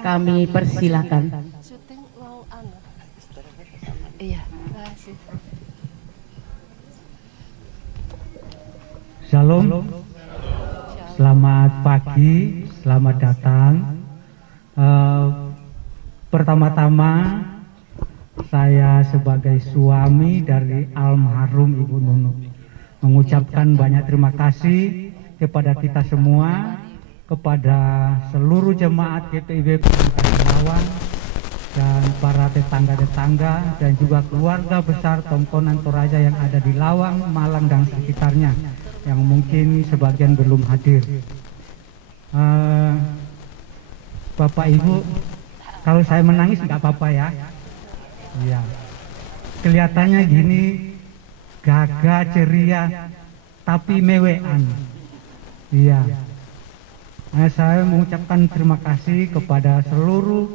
kami persilakan. Iya, kasih. Shalom, selamat pagi, selamat datang. Pertama-tama saya sebagai suami dari almarhum Ibu Nunu mengucapkan banyak terima kasih kepada kita semua, kepada seluruh jemaat GPIB Lawang dan para tetangga-tetangga dan juga keluarga besar Tongkonan Toraja yang ada di Lawang, Malang dan sekitarnya yang mungkin sebagian belum hadir. Bapak Ibu, kalau saya menangis nggak apa-apa ya. Iya. Kelihatannya gini gagah ceria tapi mewean. Iya. Saya mengucapkan terima kasih kepada seluruh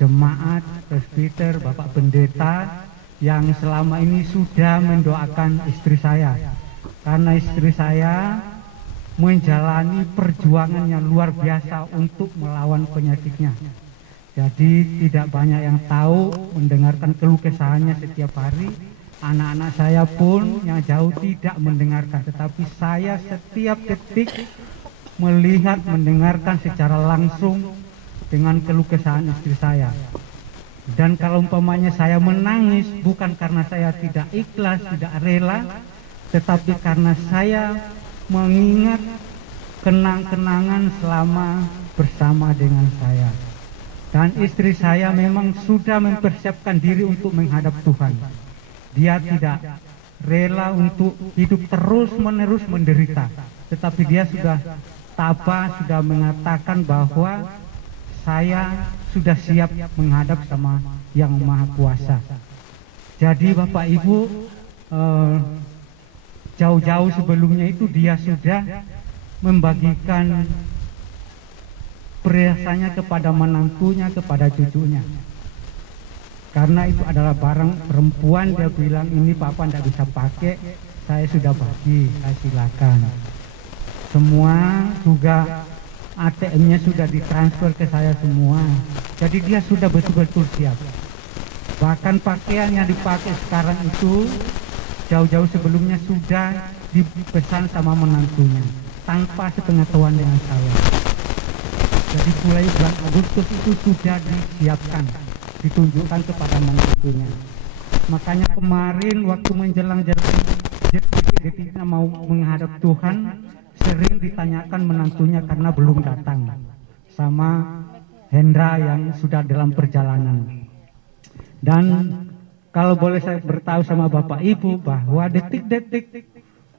jemaat, presbiter, Bapak Pendeta yang selama ini sudah mendoakan istri saya. Karena istri saya menjalani perjuangan yang luar biasa untuk melawan penyakitnya. Jadi tidak banyak yang tahu, mendengarkan keluh kesahnya setiap hari. Anak-anak saya pun yang jauh tidak mendengarkan, tetapi saya setiap detik melihat, mendengarkan secara langsung dengan keluh kesahan istri saya. Dan kalau umpamanya saya menangis bukan karena saya tidak ikhlas, tidak rela, tetapi karena saya mengingat kenang-kenangan selama bersama dengan saya. Dan istri saya memang sudah mempersiapkan diri untuk menghadap Tuhan. Dia tidak rela untuk hidup terus-menerus menderita. Tetapi dia sudah tabah, sudah mengatakan bahwa saya sudah siap menghadap sama Yang Maha Kuasa. Jadi Bapak Ibu, jauh-jauh sebelumnya itu dia sudah membagikan perhiasannya kepada menantunya, kepada cucunya. Karena itu adalah barang perempuan, dia bilang ini papa tidak bisa pakai, saya sudah bagi, saya silakan. Semua juga ATM-nya sudah ditransfer ke saya semua. Jadi dia sudah betul-betul siap. Bahkan pakaian yang dipakai sekarang itu jauh-jauh sebelumnya sudah dipesan sama menantunya tanpa sepengetahuan dengan saya. Jadi mulai bulan Agustus itu sudah disiapkan, ditunjukkan kepada menantunya. Makanya kemarin waktu menjelang detik-detiknya mau menghadap Tuhan, sering ditanyakan menantunya karena belum datang sama Hendra yang sudah dalam perjalanan. Dan kalau boleh saya beritahu sama Bapak Ibu bahwa detik-detik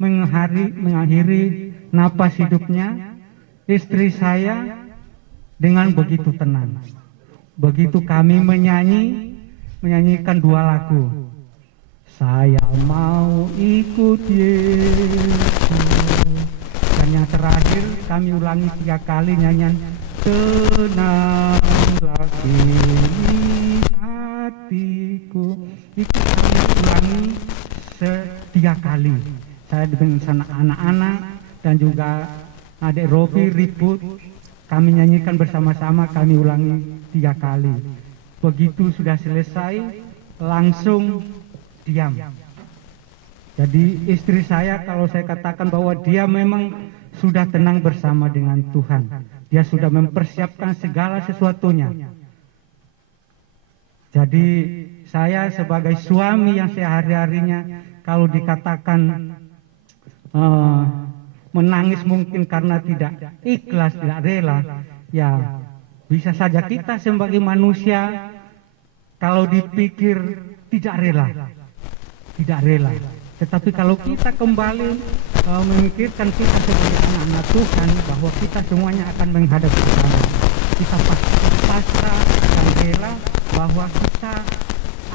mengakhiri napas hidupnya, istri saya dengan begitu tenang. Begitu kami menyanyikan dua lagu. Saya mau ikut Yesus. Dan yang terakhir kami ulangi 3 kali nyanyian tenanglah kini hatiku. Itu kami ulangi 3 kali. Saya dengan anak-anak dan juga adik Robi Ribut, kami nyanyikan bersama-sama, kami ulangi 3 kali. Begitu sudah selesai, langsung diam. Jadi istri saya, kalau saya katakan bahwa dia memang sudah tenang bersama dengan Tuhan. Dia sudah mempersiapkan segala sesuatunya. Jadi saya sebagai suami yang sehari-harinya kalau dikatakan menangis mungkin karena tidak ikhlas, tidak rela, ya bisa saja kita sebagai manusia kalau dipikir tidak rela. Tetapi kalau kita kembali memikirkan kita sebagai anak-anak Tuhan bahwa kita semuanya akan menghadap Tuhan, kita pasti pasrah dan rela bahwa kita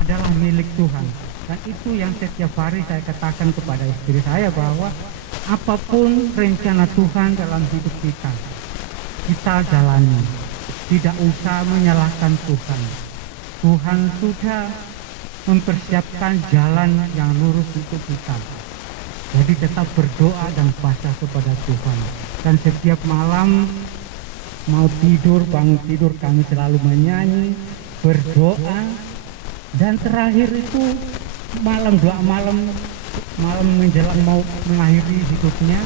adalah milik Tuhan. Dan itu yang setiap hari saya katakan kepada istri saya bahwa apapun rencana Tuhan dalam hidup kita, kita jalani. Tidak usah menyalahkan Tuhan. Tuhan sudah mempersiapkan jalan yang lurus untuk kita. Jadi tetap berdoa dan pasrah kepada Tuhan. Dan setiap malam mau tidur, bangun tidur kami selalu menyanyi, berdoa, dan terakhir itu malam malam menjelang mau mengakhiri hidupnya,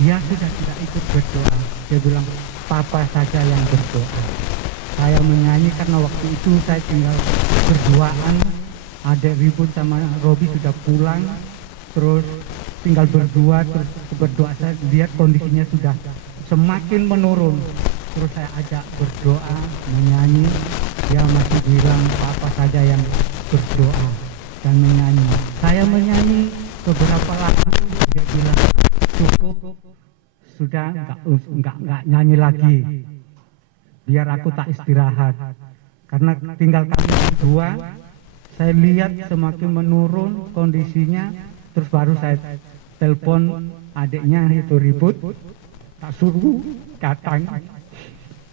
dia sudah tidak ikut berdoa. Dia bilang, papa saja yang berdoa. Saya menyanyi karena waktu itu saya tinggal berduaan, adik ribut sama Robi sudah pulang, terus tinggal berdua, terus berdoa. Saya lihat kondisinya sudah semakin menurun, terus saya ajak berdoa, menyanyi. Dia masih bilang papa saja yang berdoa dan menyanyi. Saya menyanyi beberapa lagu, dia bilang cukup, sudah enggak nyanyi lagi, biar aku tak istirahat. Karena tinggal kami berdua, saya lihat semakin menurun kondisinya, terus baru saya telepon adiknya itu ribut, tak suruh datang.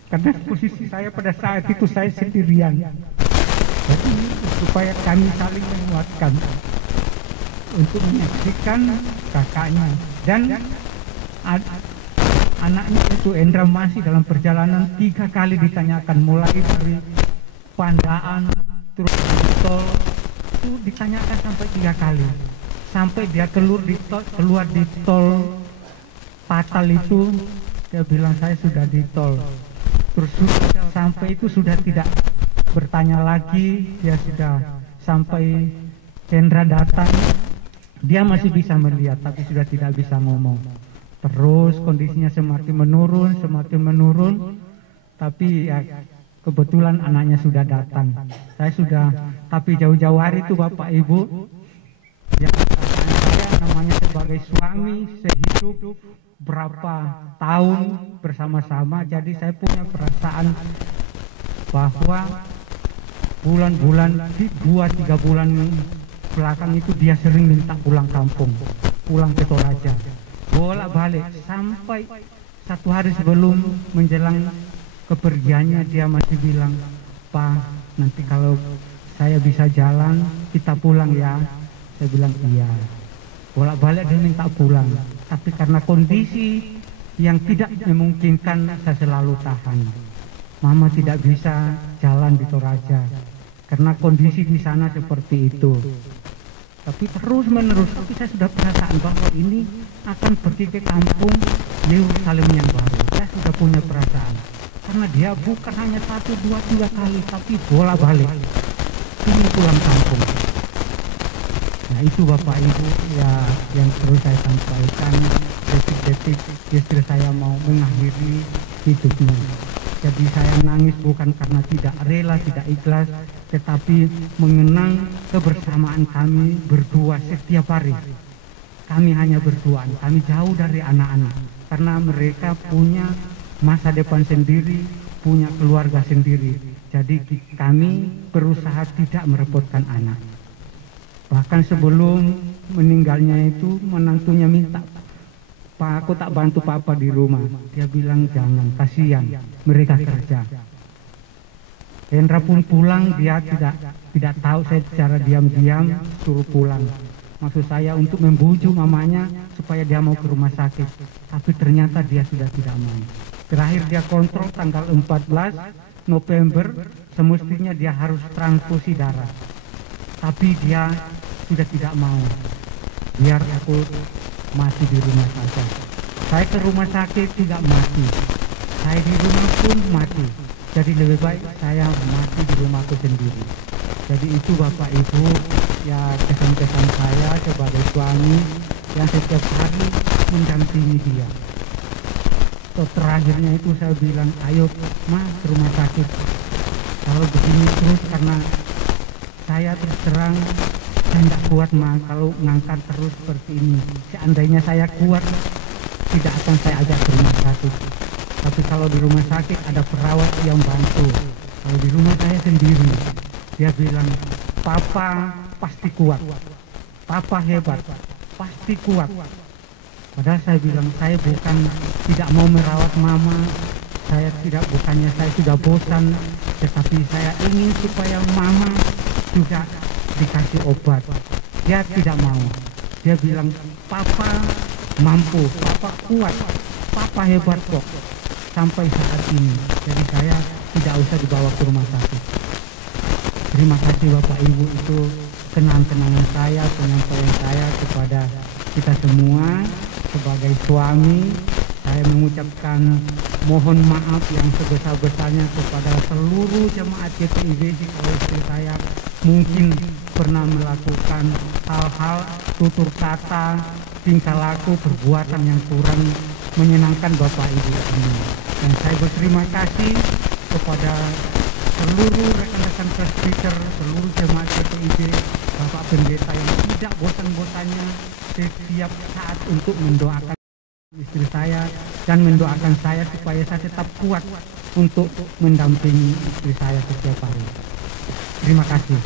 Karena posisi saya pada saat itu saya sendirian. Jadi supaya kami saling menguatkan untuk menyaksikan kakaknya. Dan anaknya itu Endra masih dalam perjalanan 3 kali ditanyakan, mulai dari Pandaan terus tol, itu ditanyakan sampai 3 kali, sampai dia keluar di tol Patal itu, dia bilang saya sudah di tol. Terus sampai itu sudah tidak bertanya lagi, dia sudah sampai Hendra datang, dia masih bisa melihat tapi sudah tidak bisa ngomong. Terus kondisinya semakin menurun, tapi ya kebetulan anaknya sudah datang. Saya sudah, tapi jauh-jauh hari itu Bapak Ibu, ya saya namanya sebagai suami sehidup berapa tahun bersama-sama, jadi saya punya perasaan bahwa bulan-bulan 2-3 bulan belakang itu dia sering minta pulang kampung, pulang ke Toraja, bolak-balik, sampai 1 hari sebelum menjelang kepergiannya dia masih bilang, Pak, nanti kalau saya bisa jalan kita pulang ya. Saya bilang iya. Bolak-balik dia minta pulang, tapi karena kondisi yang tidak memungkinkan saya selalu tahan. Mama tidak bisa jalan di Toraja karena kondisi di sana seperti itu. Tapi terus menerus, tapi saya sudah perasaan bahwa ini akan pergi ke kampung Yerusalem yang baru. Saya sudah punya perasaan, karena dia bukan hanya 1, 2, 3 kali, tapi bolak-balik ingin pulang kampung. Nah itu Bapak Ibu ya yang terus saya sampaikan, detik-detik istri saya mau mengakhiri hidupnya. Jadi saya nangis bukan karena tidak rela, tidak ikhlas, tetapi mengenang kebersamaan kami berdua setiap hari. Kami hanya berduaan, kami jauh dari anak-anak, karena mereka punya masa depan sendiri, punya keluarga sendiri. Jadi kami berusaha tidak merepotkan anak. Bahkan sebelum meninggalnya itu menantunya minta, Pak, aku tak bantu papa di rumah. Dia bilang jangan, kasihan, mereka kerja. Hendra pun pulang, dia tidak tahu, saya secara diam-diam suruh pulang. Maksud saya untuk membujuk mamanya supaya dia mau ke rumah sakit. Tapi ternyata dia sudah tidak mau. Terakhir dia kontrol tanggal 14 November, semestinya dia harus transfusi darah. Tapi dia sudah tidak mau. Biar aku mati di rumah saja. Saya ke rumah sakit tidak mati. Saya di rumah pun mati. Jadi lebih baik saya mati di rumahku sendiri. Jadi itu Bapak Ibu ya kesan-kesan saya sebagai suami yang setiap hari mendampingi dia. Terakhirnya itu saya bilang, ayo Ma ke rumah sakit. Kalau begini terus, karena saya terus terang saya tidak kuat Ma kalau ngangkat terus seperti ini. Seandainya saya kuat, tidak akan saya ajak ke rumah sakit. Tapi kalau di rumah sakit ada perawat yang bantu. Kalau di rumah saya sendiri, dia bilang, Papa pasti kuat, Papa hebat, pasti kuat. Padahal saya bilang, saya bukan tidak mau merawat mama, bukannya saya sudah bosan, tetapi saya ingin supaya mama juga dikasih obat. Dia tidak mau. Dia bilang, Papa mampu, Papa kuat, Papa hebat kok. sampai saat ini. Jadi saya tidak usah dibawa ke rumah sakit. Terima kasih Bapak Ibu, itu kenang-kenangan saya, penyampaian saya kepada kita semua. Sebagai suami, saya mengucapkan mohon maaf yang sebesar-besarnya kepada seluruh jemaat GPIB kalau istri saya mungkin pernah melakukan hal-hal tutur kata, tingkah laku, perbuatan yang kurang menyenangkan Bapak Ibu ini. Dan saya berterima kasih kepada seluruh rekan-rekan presbiter, seluruh jemaat GPIB, Bapak Pendeta yang tidak bosan-bosannya setiap saat untuk mendoakan istri saya dan mendoakan saya supaya saya tetap kuat untuk mendampingi istri saya setiap hari. Terima kasih.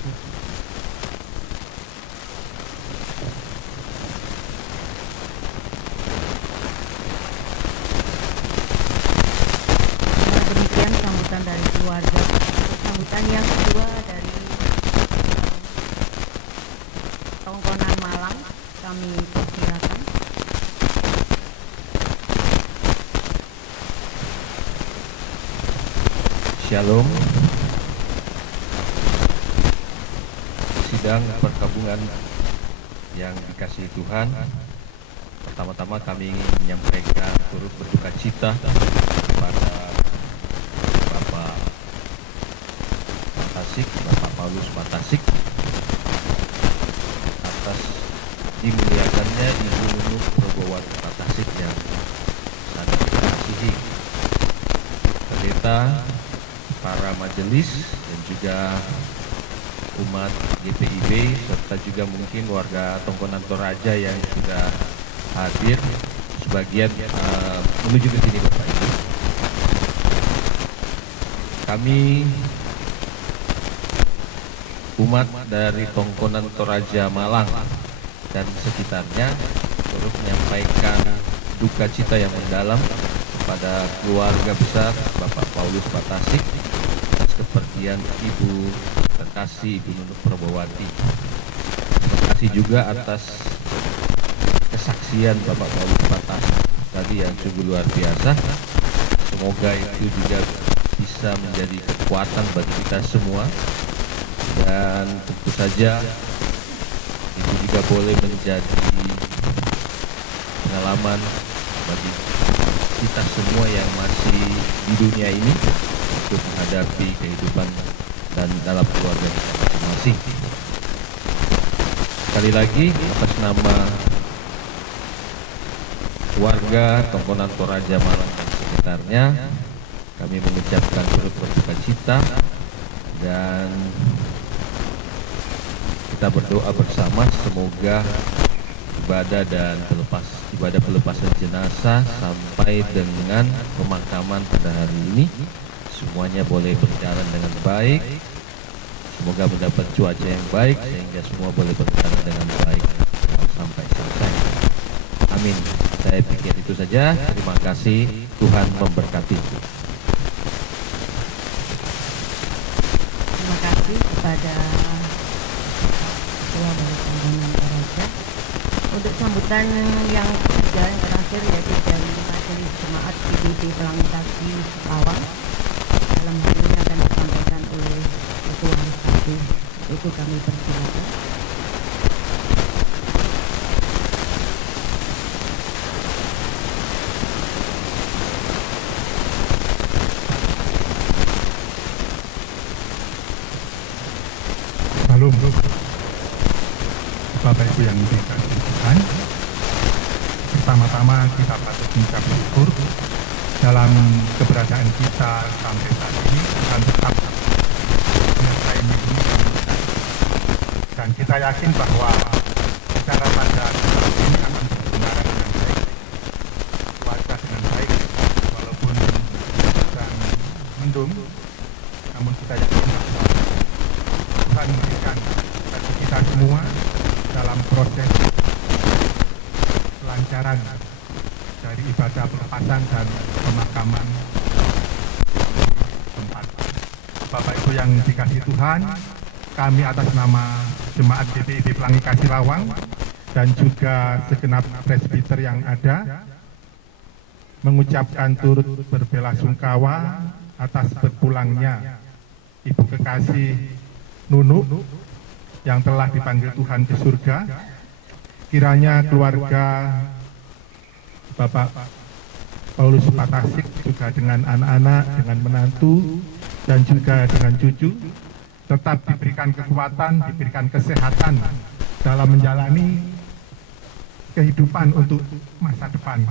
Demikian sambutan dari keluarga. Sambutan yang kedua dari Tongkonan Malang, kami persilakan. Shalom. Sidang perkabungan yang dikasihi Tuhan, pertama-tama kami ingin menyampaikan turut berduka cita kepada Bapak Matasik, Bapak Paulus Matasik, atas dimuliakannya Ibu Nunuk Probowati Matasik yang sangat dikasihi. Pendeta, para majelis, dan juga umat GPIB, serta juga mungkin warga Tongkonan Toraja yang sudah hadir, sebagian menuju ke sini Bapak Ibu. Kami umat dari Tongkonan Toraja Malang dan sekitarnya turut menyampaikan duka cita yang mendalam kepada keluarga besar Bapak Paulus Matasik atas kepergian Ibu terkasih Ibu Nunuk Probowati. Terima kasih juga atas kesaksian Bapak Paulus Matasik tadi yang sungguh luar biasa. Semoga itu juga bisa menjadi kekuatan bagi kita semua, dan tentu saja itu juga boleh menjadi pengalaman bagi kita semua yang masih di dunia ini untuk menghadapi kehidupan dan dalam keluarga kita masing-masing. Sekali lagi atas nama warga Tongkonan Toraja Malang dan sekitarnya, kami mengucapkan turut berduka cita, dan kita berdoa bersama semoga ibadah dan ibadah pelepasan jenazah sampai dengan pemakaman pada hari ini semuanya boleh berjalan dengan baik. Semoga mendapat cuaca yang baik sehingga semua boleh berjalan dengan baik sampai selesai. Amin. Saya pikir itu saja. Terima kasih. Tuhan memberkati. Terima kasih kepada Ketua Balai Tongkonan Toraja. Untuk sambutan yang ketiga, yang terakhir, yaitu dari Majelis Jemaat GPIB Pelangi Kasih Lawang. Dalam hal ini akan disampaikan oleh Ketua HKB, itu kami persilakan. Salam Bapak Ibu yang dikasihi Tuhan. Pertama-tama kita patut mengucap syukur dalam keberadaan kita sampai saat ini dan tetap menyertai ini. Dan kita yakin bahwa secara pada saat ini akan berjalan dengan baik, cuaca dengan baik, walaupun sedang mendung, namun kita yakin bahwa Tuhan memberikan bagi kita semua dalam proses kelancaran dari ibadah pelepasan dan pemakaman tempat. Bapak Ibu yang dikasihi Tuhan, kami atas nama Jemaat GPIB Pelangi Kasih Lawang dan juga segenap presbiter yang ada, mengucapkan turut berbelasungkawa atas berpulangnya Ibu kekasih Nunu yang telah dipanggil Tuhan ke surga. Kiranya keluarga Bapak Paulus Patasik juga dengan anak-anak, dengan menantu, dan juga dengan cucu tetap diberikan kekuatan, diberikan kesehatan dalam menjalani kehidupan untuk masa depan.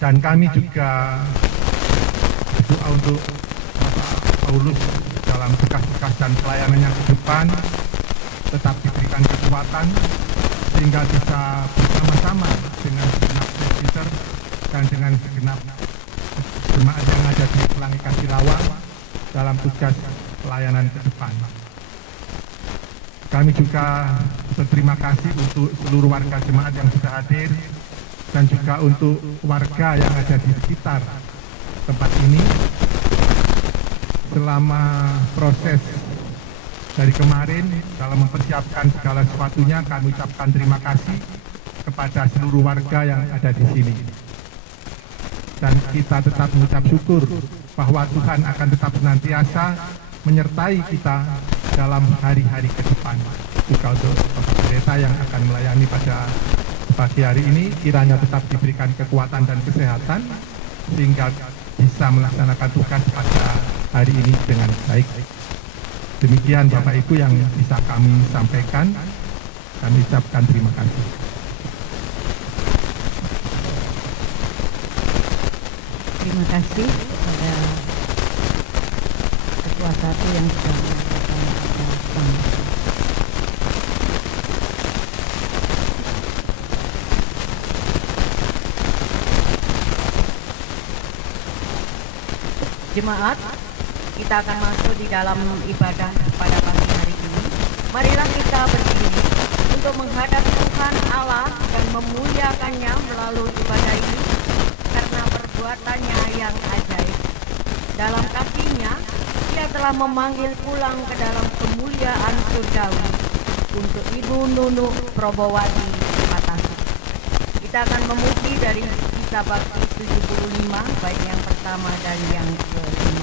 Dan kami juga berdoa untuk Bapak Paulus dalam tugas-tugas dan pelayanannya ke depan tetap diberikan kekuatan sehingga bisa bersama-sama dengan segenap presbiter dan dengan segenap jemaat yang ada di Pelangi Kasirawang dalam tugas pelayanan ke depan. Kami juga berterima kasih untuk seluruh warga jemaat yang sudah hadir dan juga untuk warga yang ada di sekitar tempat ini. Selama proses dari kemarin dalam mempersiapkan segala sesuatunya, kami ucapkan terima kasih kepada seluruh warga yang ada di sini. Dan kita tetap mengucap syukur bahwa Tuhan akan tetap senantiasa menyertai kita dalam hari-hari ke depan. Juga untuk Bapak Pendeta yang akan melayani pada pagi hari ini, kiranya tetap diberikan kekuatan dan kesehatan sehingga bisa melaksanakan tugas pada hari ini dengan baik. Demikian Bapak Ibu yang bisa kami sampaikan. Kami ucapkan terima kasih. Terima kasih kepada Ketua Satu yang sudah menyampaikan kepada Jemaat, kita akan masuk di dalam ibadah pada pagi hari ini. Marilah kita berdiri untuk menghadap Tuhan Allah dan memuliakannya melalui ibadah ini karena perbuatannya yang ajaib. Dalam kasih-Nya, Dia telah memanggil pulang ke dalam kemuliaan surgawi untuk Ibu Nunu Probowati Patasik. Kita akan memuji dari Kisah Bakti 75, baik yang pertama dan yang kelima.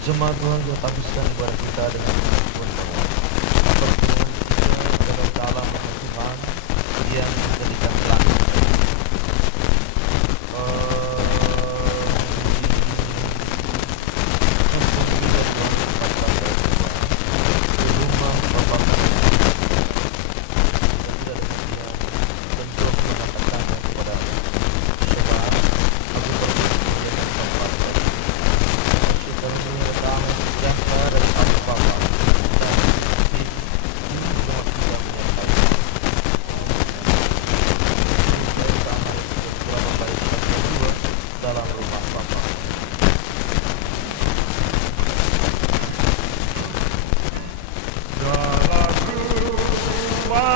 Jemaat Tuhan Dia habiskan kepada kita dengan kemampuan bahwa pertemuan kita adalah dalam nama Tuhan yang menjadikan langit.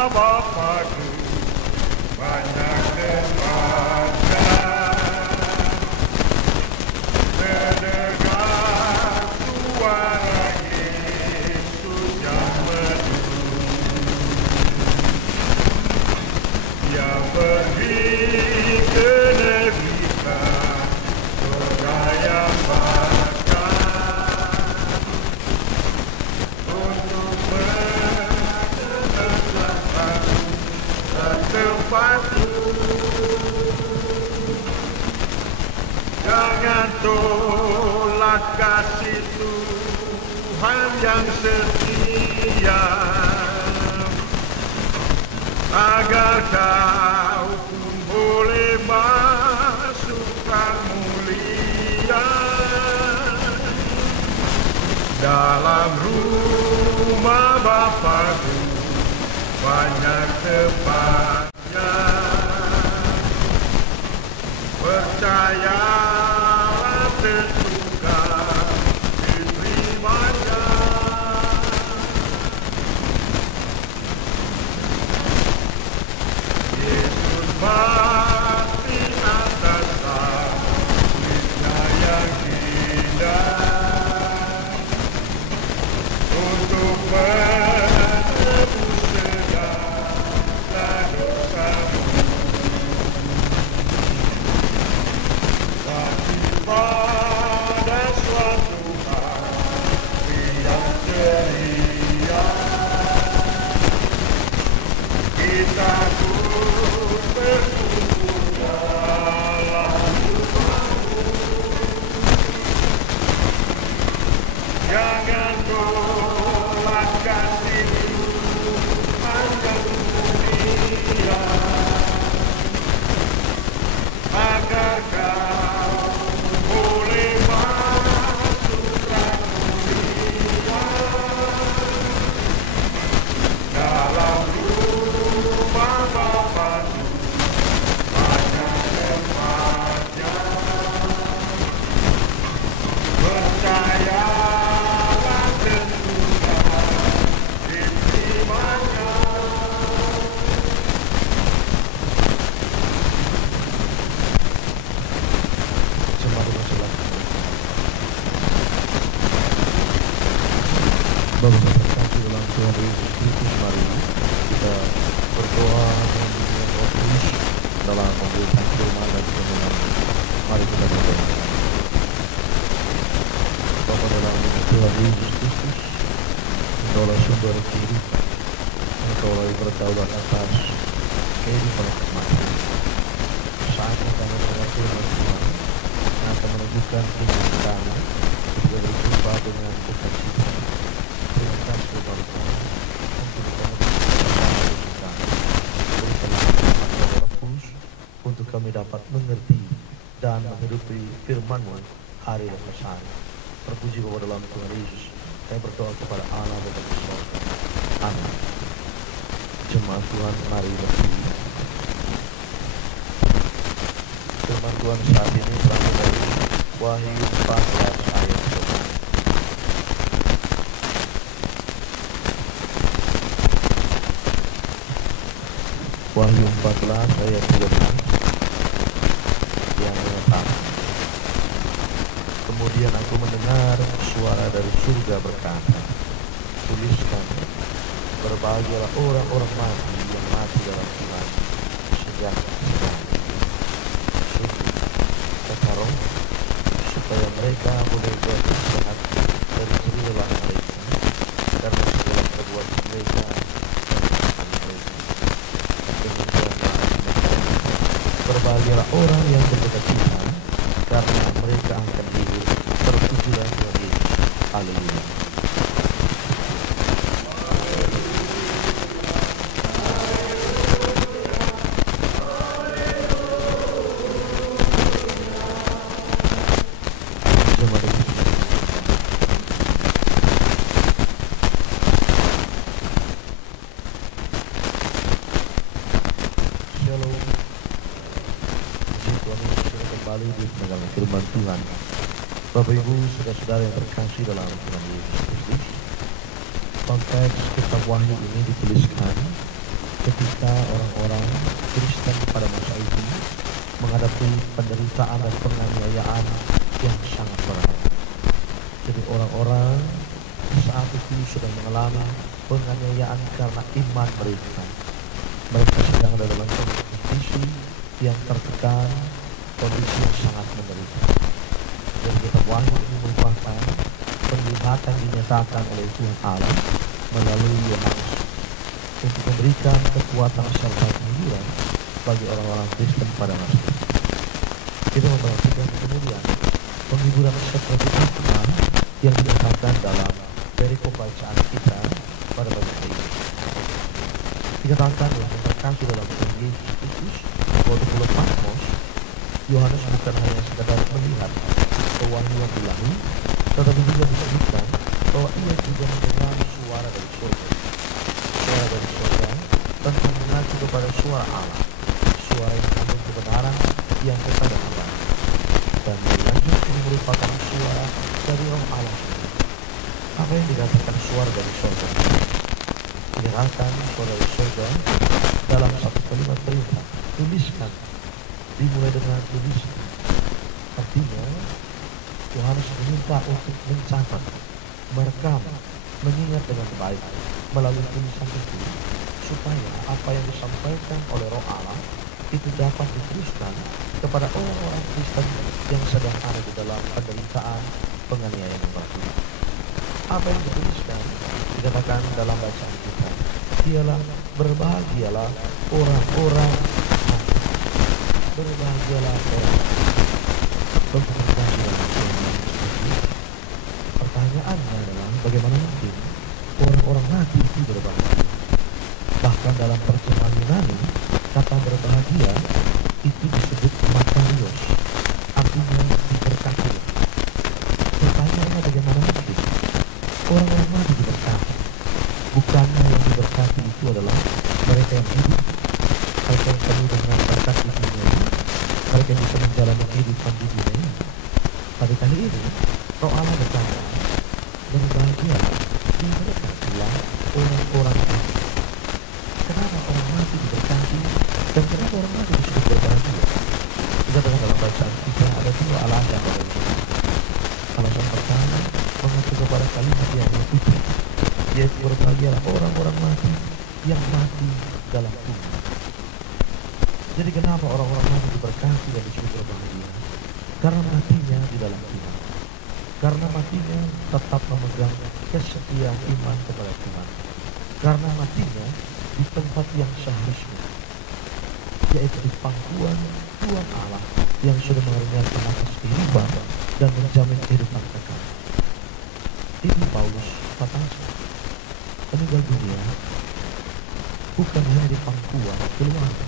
Bapakku banyak tempatnya, mendengar suara Yesus yang merdu. Dia pergi ke negeri surga yang bahkan untuk menetapkan tempat. Jangan tolak kasih Tuhan yang setia, agar kau pun boleh masuk kemuliaan dalam rumah Bapakku banyak tempatnya. Percayalah tertukar diterimanya. Yesus mati atas salibnya yang indah untuk menebus segala dosamu. Tapi pada suatu hari yang ceria, kita pun berkumpul dalam rumahmu. Jangan tolak kasih Tuhan yang mulia, agar kau boleh masuk kemuliaan dalam rumah Bapakku banyak tempatnya. Percayalah tentukan diterimanya. Bapak berkati dalam Tuhan Yesus Kristus, mari kita berdoa dengan Roh Kudus dalam memberikan firman dan kebenaran. Mari kita berdoa. Bapa dalam Tuhan Yesus Kristus, Engkaulah sumber kehidupan, Engkaulah yang berdaulat atas kehidupan kematian. Saatnya kami mendengar firman Tuhan yang akan menunjukkan kehidupan kami juga berjumpa dengan sukacita. Terima kasih Bapa untuk kami untuk kami dapat mengerti dan menghidupi firman-Mu hari demi hari. Terpuji Bapa dalam Tuhan Yesus. Saya berdoa kepada Allah Bapa di sorga. Amin. Jemaat Tuhan, mari berdiri. Firman Tuhan saat ini terambil dari Wahyu 14 ayat 12. Wahyu 14 ayat 12 yang mengatakan, kemudian aku mendengar suara dari surga berkata, tuliskan, berbahagialah orang-orang mati yang mati dalam iman sejak sekarang. Kata Roh, supaya mereka boleh beristirahat dari segala mereka, karena segala perbuatan mereka berbahagialah orang yang berduka-cita, karena mereka akan hidup. Terpujilah Tuhan Yesus. Haleluya. Firman Tuhan. Bapak Ibu, saudara-saudara yang terkasih dalam Tuhan Yesus Kristus, konteks kitab Wahyu ini dituliskan ketika orang-orang Kristen pada masa itu menghadapi penderitaan dan penganiayaan yang sangat berat. Jadi orang-orang saat itu sedang mengalami penganiayaan karena iman mereka. Mereka sedang ada dalam kondisi yang tertekan, kondisi yang sangat menderita. Dan kitab Wahyu ini merupakan penglihatan dinyatakan oleh Tuhan Allah melalui Yohanes untuk memberikan kekuatan serta penghiburan bagi orang-orang Kristen pada masa itu. Kita memperhatikan kemudian penghiburan seperti apa yang dinyatakan dalam dari pembacaan kita pada bagian ini. Dikatakan yang terkasih dalam Injil Yesus Kristus waktu pulau Patmos, Yohanes bukan hanya sekadar melihat pewangian ilahi, tetapi juga disebutkan bahwa ia juga mendengar suara dari surga. Suara dari surga tentang mengacu kepada suara Allah, suara yang mengandung kebenaran yang kepada Allah. Dan dilanjut ini merupakan suara dari Roh Allah. Apa yang dikatakan suara dari surga? Dikatakan suara dari surga dalam satu kalimat perintah, tuliskan, dimulai dengan tuliskan. Artinya Yohanes meminta untuk mencatat, merekam, mengingat dengan baik melalui tulisan itu, supaya apa yang disampaikan oleh Roh Allah itu dapat diteruskan kepada orang-orang Kristen yang sedang ada di dalam penderitaan penganiayaan yang berat. Apa yang dituliskan dikatakan dalam bacaan kita, ialah berbahagialah orang-orang mati. Berbahagialah orang Pertanyaannya adalah bagaimana mungkin orang-orang mati itu berbahagia? Bahkan dalam terjemahan Yunani, kata berbahagia itu disebut makarios, artinya diberkati. Pertanyaannya bagaimana mungkin orang-orang mati diberkati? Bukannya yang diberkati itu adalah mereka yang hidup, mereka yang penuh dengan berkat di dunia ini, mereka yang bisa menjalani kehidupan di dunia ini. Pada kali ini, Roh Allah berkata, berbahagia diberkatilah orang-orang mati. Kenapa orang mati diberkati dan kenapa orang mati disebut berbahagia? Dikatakan dalam bacaan kita ada dua alasan pada itu. Alasan pertama mengacu kepada kalimat yang lebih, yaitu berbahagialah orang-orang mati yang mati dalam Tuhan. Jadi kenapa orang-orang mati diberkati dan disebut berbahagia? Karena matinya di dalam Tuhan. Karena matinya tetap memegang kesetiaan iman kepada Tuhan. Karena matinya di tempat yang seharusnya, yaitu di pangkuan Tuhan Allah yang sudah mengaruniakan atas kehidupan dan menjamin kehidupan kekal. Ini Paulus katakan, meninggal dunia bukan hanya di pangkuan keluarga.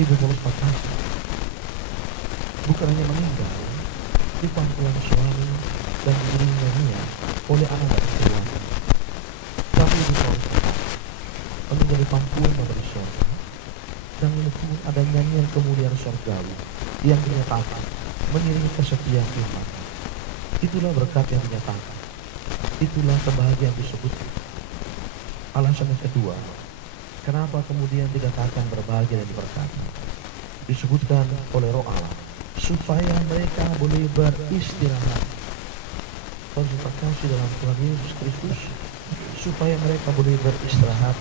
Ibu Paulus katakan, bukan hanya meninggal di pangkuan suami dan dirinya oleh anak dan keluarga, tapi Ibu Paulus katakan, meninggal di pangkuan dari surga. Dan itu ada nyanyian kemuliaan surgawi yang dinyatakan mengiringi kesetiaan iman. Itulah berkat yang dinyatakan. Itulah kebahagiaan disebut. Alasan yang kedua, kenapa kemudian dikatakan berbahagia dan diberkati? Disebutkan oleh Roh Allah supaya mereka boleh beristirahat. Kalau terkasih dalam Tuhan Yesus Kristus, supaya mereka boleh beristirahat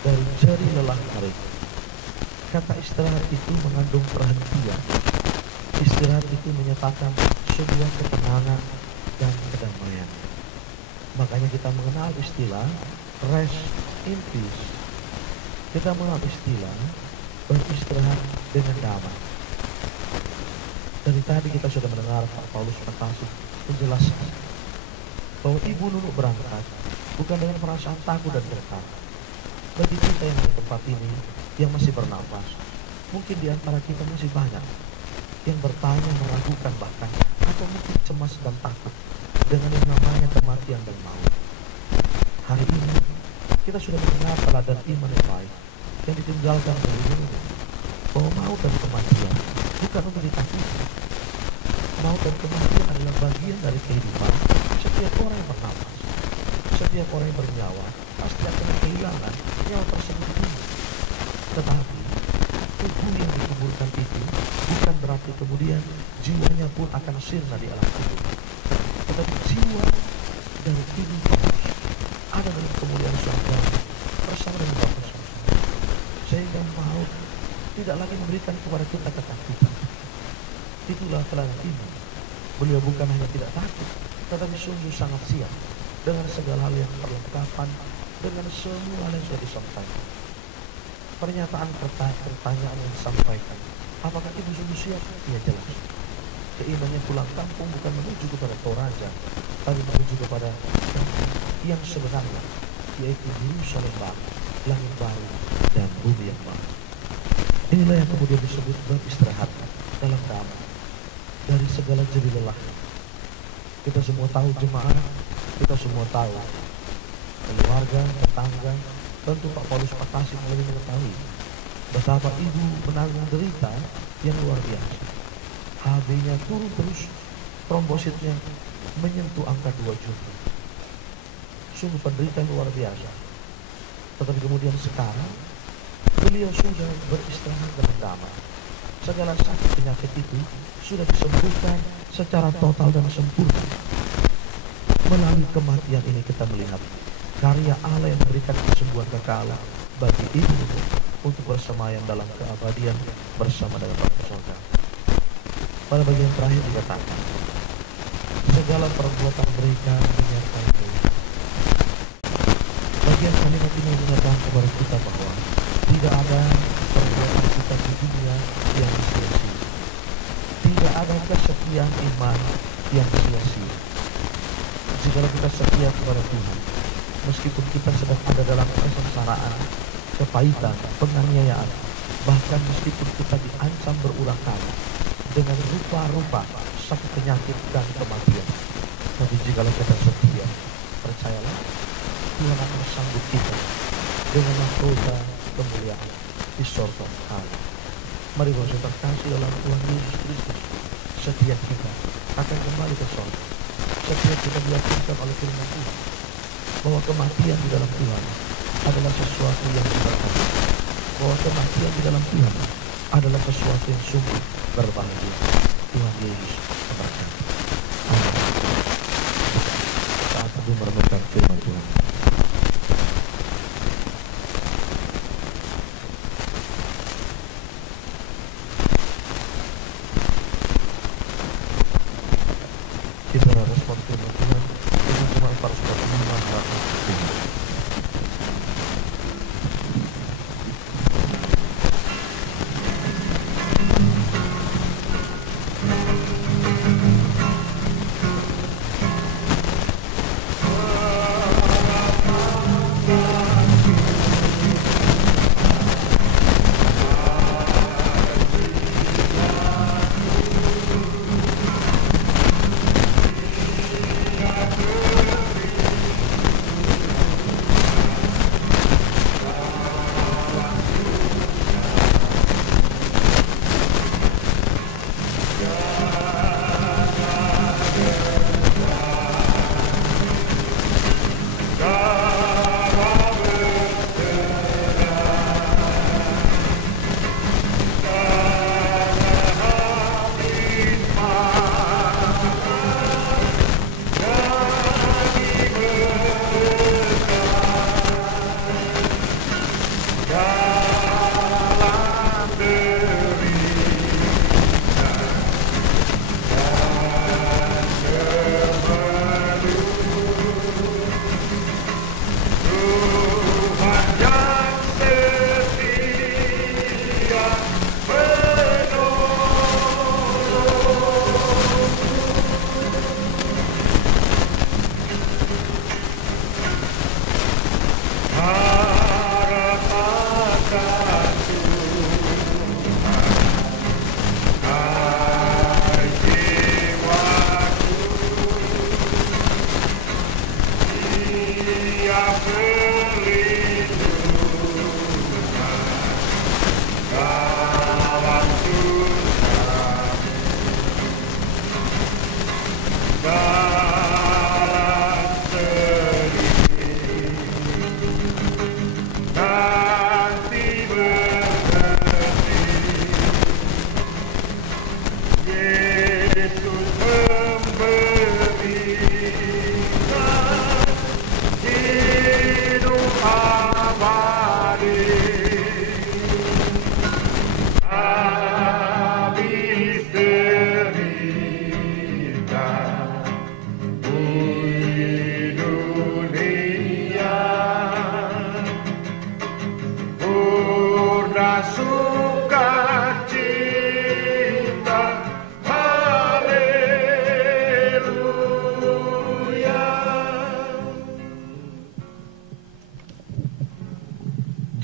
dari jerih lelah mereka. Kata istirahat itu mengandung perhentian. Istirahat itu menyatakan sebuah ketenangan dan kedamaian. Makanya kita mengenal istilah rest in peace. Kita mengenal istilah beristirahat dengan damai. Dari tadi kita sudah mendengar Pak Paulus Pentasi menjelaskan bahwa Ibu Nunu berangkat bukan dengan perasaan takut dan getar. Bagi kita yang di tempat ini yang masih bernafas, mungkin di antara kita masih banyak yang bertanya, meragukan bahkan, atau mungkin cemas dan takut dengan yang namanya kematian dan maut. Hari ini kita sudah mendengar teladan iman yang baik yang ditinggalkan oleh Ibu, bahwa maut dan kematian bukan untuk ditakuti. Maut dan kematian adalah bagian dari kehidupan setiap orang yang bernafas. Setiap orang yang bernyawa pasti akan kehilangan nyawa tersebut ini. Tetapi tubuh yang dikuburkan itu bukan berarti kemudian jiwanya pun akan sirna di alam kubur. Tetapi jiwa dari tubuh Kristus ada dalam kemuliaan surga bersama dengan Bapa surga. Sehingga maut tidak lagi memberikan kepada kita ketakutan. Itulah teladan iman. Beliau bukan hanya tidak takut, tetapi sungguh sangat siap dengan segala hal yang perlengkapan, dengan semua hal yang sudah disampaikan. Pernyataan pertanyaan yang disampaikan, apakah ibu sungguh siap? Ia jelas. Keinginannya pulang kampung bukan menuju kepada Toraja, tapi menuju kepada yang sebenarnya, yaitu Yerusalem baru, langit baru, dan bumi yang baru. Inilah yang kemudian disebut beristirahat dalam damai dari segala jerih lelah. Kita semua tahu jemaat, kita semua tahu keluarga, tetangga, tentu Pak Paulus Patasi lebih mengetahui betapa ibu menanggung derita yang luar biasa. HB-nya turun terus, trombositnya menyentuh angka 2 juta. Sungguh penderita luar biasa. Tetapi kemudian sekarang beliau sudah beristirahat dengan damai. Segala sakit penyakit itu sudah disembuhkan secara total dan sempurna. Melalui kematian ini kita melihat karya Allah yang memberikan kesembuhan kekal bagi ibu untuk bersemayam dalam keabadian bersama dengan Bapa surga. Pada bagian terakhir dikatakan, segala perbuatan mereka menyertai Tuhan. Bagian kalimat ini menyatakan kepada kita bahwa tidak ada perbuatan kita di dunia yang sia-sia. Tidak ada kesetiaan iman yang sia-sia. Jika kita setia kepada Tuhan, meskipun kita sedang ada dalam kesengsaraan, kepahitan, penganiayaan, bahkan meskipun kita diancam berulang kali dengan rupa-rupa sakit penyakit dan kematian, tapi jika kita setia, percayalah Tuhan akan sanggup kita dengan mahkota kemuliaan di sorga Allah. Mari berdoa terkasih dalam Tuhan Yesus Kristus. Setiap kita akan kembali ke sorga. Setiap kita diyakinkan oleh firman Tuhan bahwa kematian di dalam Tuhan adalah sesuatu yang berkati. Bahwa kematian di dalam Tuhan adalah sesuatu yang sungguh berbahagia. Tuhan Yesus memberkati. Amin. Saat aku merenungkan firman Tuhan, kita respon firman Tuhan dengan cuma 405 rahmat Tuhan. Nanti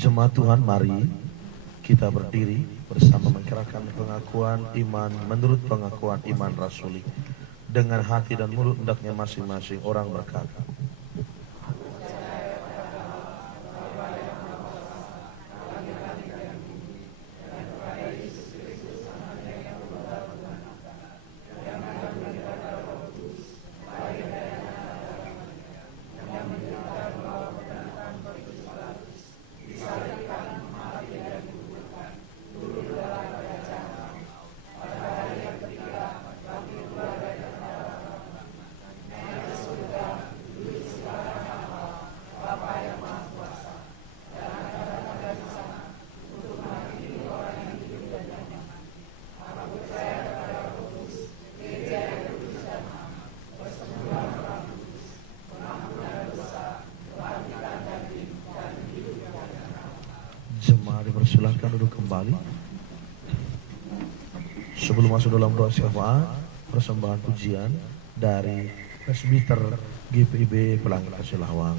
Jemaat Tuhan, mari kita berdiri bersama mengerahkan pengakuan iman menurut pengakuan iman rasuli. Dengan hati dan mulut hendaknya masing-masing orang berkata, jemaat dipersilakan duduk kembali. Sebelum masuk dalam doa syafaat, persembahan pujian dari Presbiter GPIB Pelangi Kasih Lawang.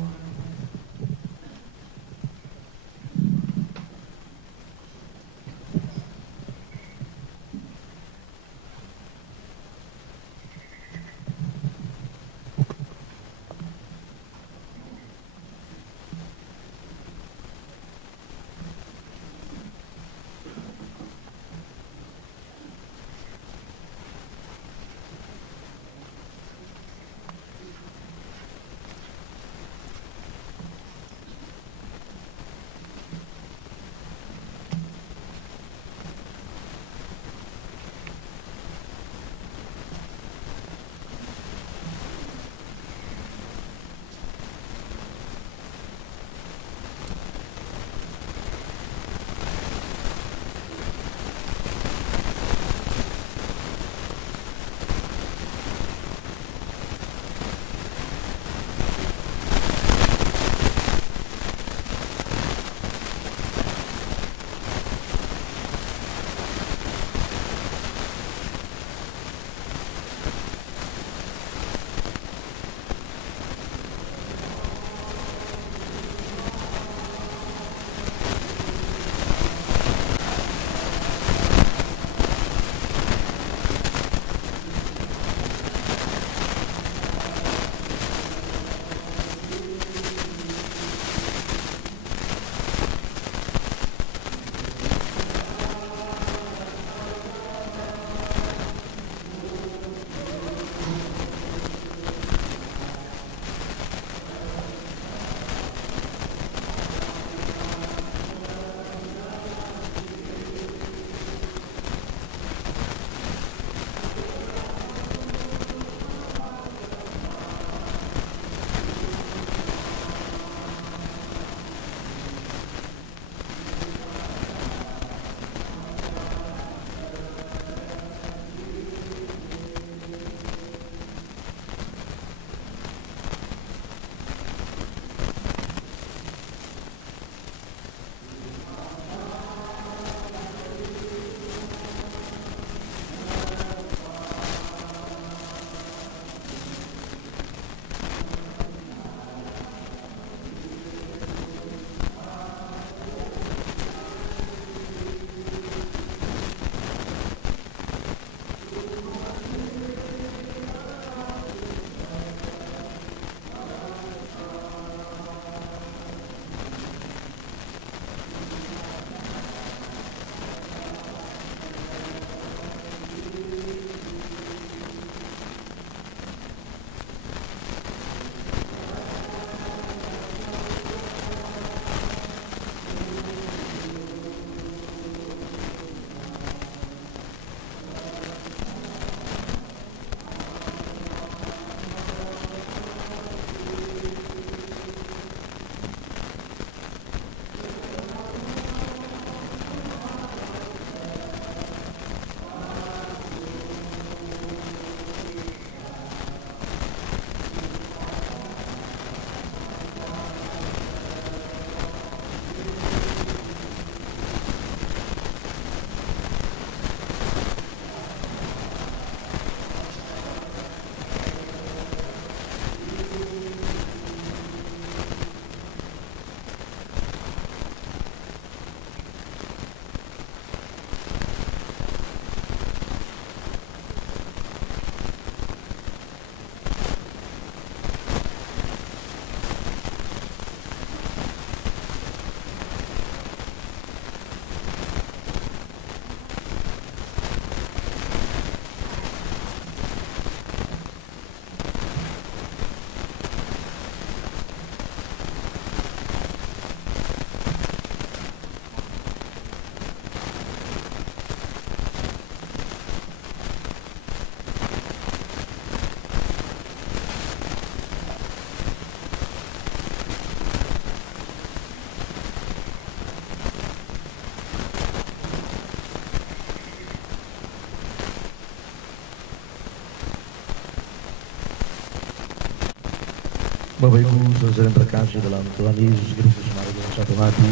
Bapak Ibu saudara yang terkasih dalam Tuhan Yesus Kristus, mari kita satu hati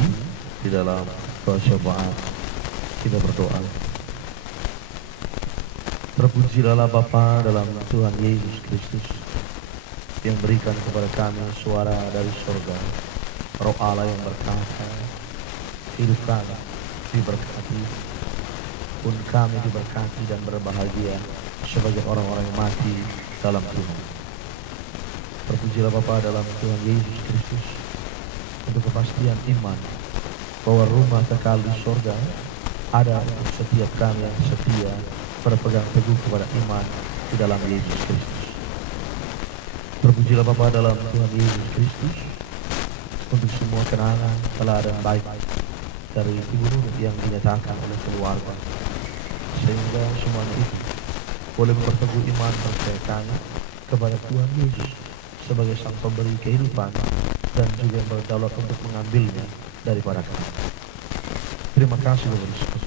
di dalam doa syafaat. Kita berdoa. Terpujilah Bapa dalam Tuhan Yesus Kristus yang berikan kepada kami suara dari surga, Roh Allah yang berkata, hidup kami diberkati, pun kami diberkati dan berbahagia sebagai orang-orang yang mati dalam Tuhan. Terpujilah Bapa dalam Tuhan Yesus Kristus untuk kepastian iman bahwa rumah kekal di surga ada untuk setiap kami yang setia berpegang teguh kepada iman di dalam Yesus Kristus. Terpujilah Bapa dalam Tuhan Yesus Kristus untuk semua kenangan teladan baik dari Ibu Nurut yang dinyatakan oleh keluarga, sehingga semuanya itu boleh memperteguh iman percaya kami kepada Tuhan Yesus sebagai Sang Pemberi kehidupan dan juga yang berdaulat untuk mengambilnya daripada kami. Terima kasih Bapak Yesus.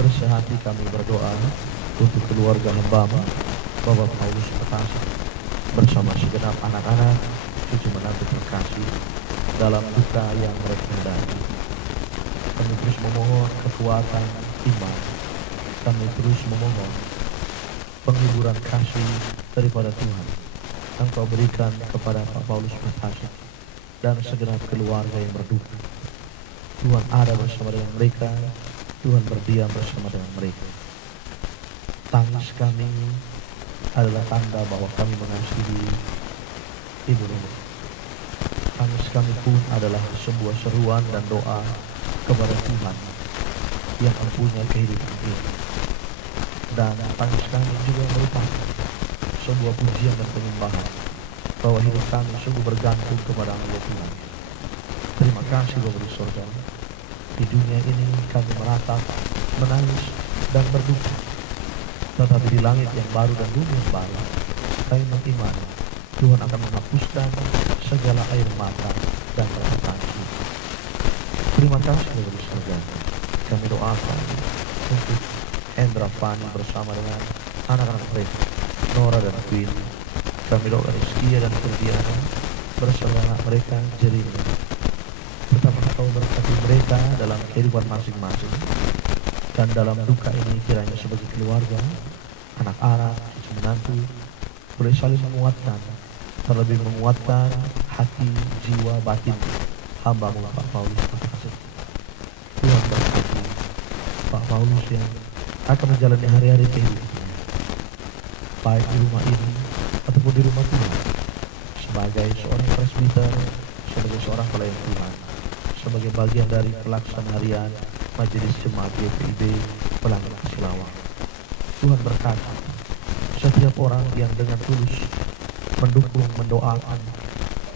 Bersehati kami berdoa untuk keluarga hamba-Mu Bapak Paulus Petasa bersama segenap anak-anak cucu menantu terkasih dalam duka yang mereka hadapi. Kami terus memohon kekuatan iman. Kami terus memohon penghiburan kasih daripada Tuhan yang Kau berikan kepada Pak Paulus Petasa dan segenap keluarga yang berduka. Tuhan ada bersama dengan mereka, Tuhan berdiam bersama dengan mereka. Tangis kami adalah tanda bahwa kami mengasihi Ibu Nurut. Tangis kami pun adalah sebuah seruan dan doa kepada Tuhan yang mempunyai kehidupan ini. Dan tangis kami juga merupakan sebuah pujian dan penyembahan bahwa hidup kami sungguh bergantung kepada Allah Tuhan. Terima kasih Bapa di surga. Di dunia ini kami meratap, menangis dan berduka, tetapi di langit yang baru dan bumi yang baru kami mengimani Tuhan akan menghapuskan segala air mata dan rasa tangis. Terima kasih Bapa di surga. Kami doakan untuk Hendra Fani bersama dengan anak-anak mereka, Nora dan Queen. Kami doakan Rizkia dan Kurdiana bersama anak mereka Jeremy. Betapa Kau berkati mereka dalam kehidupan masing-masing, dan dalam duka ini kiranya sebagai keluarga, anak-anak, cucu menantu boleh saling menguatkan, terlebih menguatkan hati, jiwa, batin hamba-Mu Pak Paulus Petasa. Tuhan berkati Pak Paulus yang akan menjalani hari-hari kehidupan, baik di rumah ini ataupun di rumah Tuhan, sebagai seorang presbiter, sebagai seorang pelayan Tuhan, sebagai bagian dari pelaksanaan harian Majelis Jemaat YPIB Pelangi Silawang. Tuhan berkati setiap orang yang dengan tulus mendukung, mendoakan,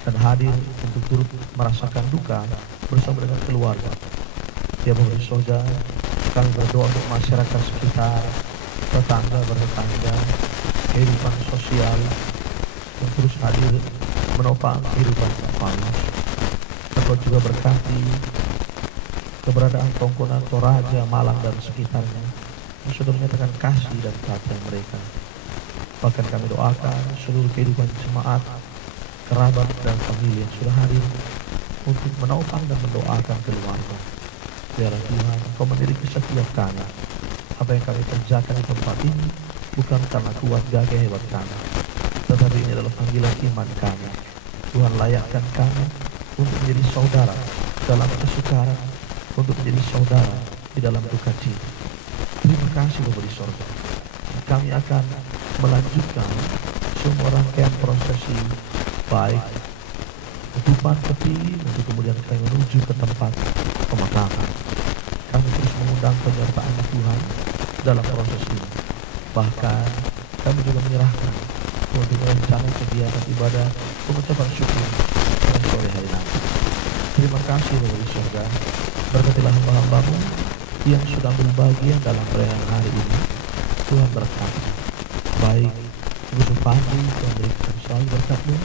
dan hadir untuk turut merasakan duka bersama dengan keluarga. Ya Bapak di surga, kami berdoa untuk masyarakat sekitar, tetangga bertetangga, kehidupan sosial yang terus hadir menopang kehidupan Pak Paulus. Engkau juga berkati keberadaan Tongkonan Toraja, Malang dan sekitarnya yang sudah menyatakan kasih dan perhatian mereka. Bahkan kami doakan seluruh kehidupan jemaat, kerabat dan famili yang sudah hadir untuk menopang dan mendoakan keluarga. Biarlah Tuhan Engkau memiliki setiap kami. Apa yang kami kerjakan di tempat ini bukan karena kuat gagah hebat kami, tetapi ini adalah panggilan iman kami. Tuhan layakkan kami untuk menjadi saudara dalam kesukaran, untuk menjadi saudara di dalam duka cita. Terima kasih Bapa di surga. Kami akan melanjutkan semua rangkaian prosesi baik tutupan peti untuk kemudian kami menuju ke tempat pemakaman. Kami terus mengundang penyertaan Tuhan dalam proses ini. Bahkan kami juga menyerahkan untuk merencanakan kegiatan ibadah pengucapan syukur pada sore hari nanti. Terima kasih Bapa di surga. Berkatilah hamba-hamba-Mu yang sudah ambil bagian dalam perayaan hari ini. Tuhan berkati. Baik Ibu Supandi, Tuhan berikan selalu berkat-Mu.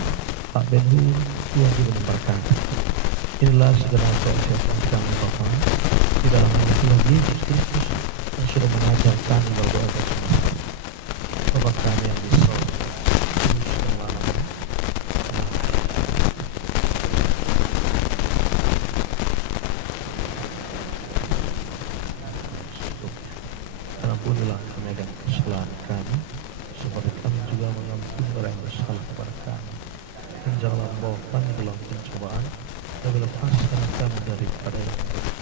Pak Ben-Hur, Tuhan juga memberkati. Inilah segenap doa kami Bapa di dalam nama Tuhan Yesus Kristus yang sudah mengajar kami berdoa bersama. Bapa kami yang di surga, dan lepaskan kami daripada yang buruk.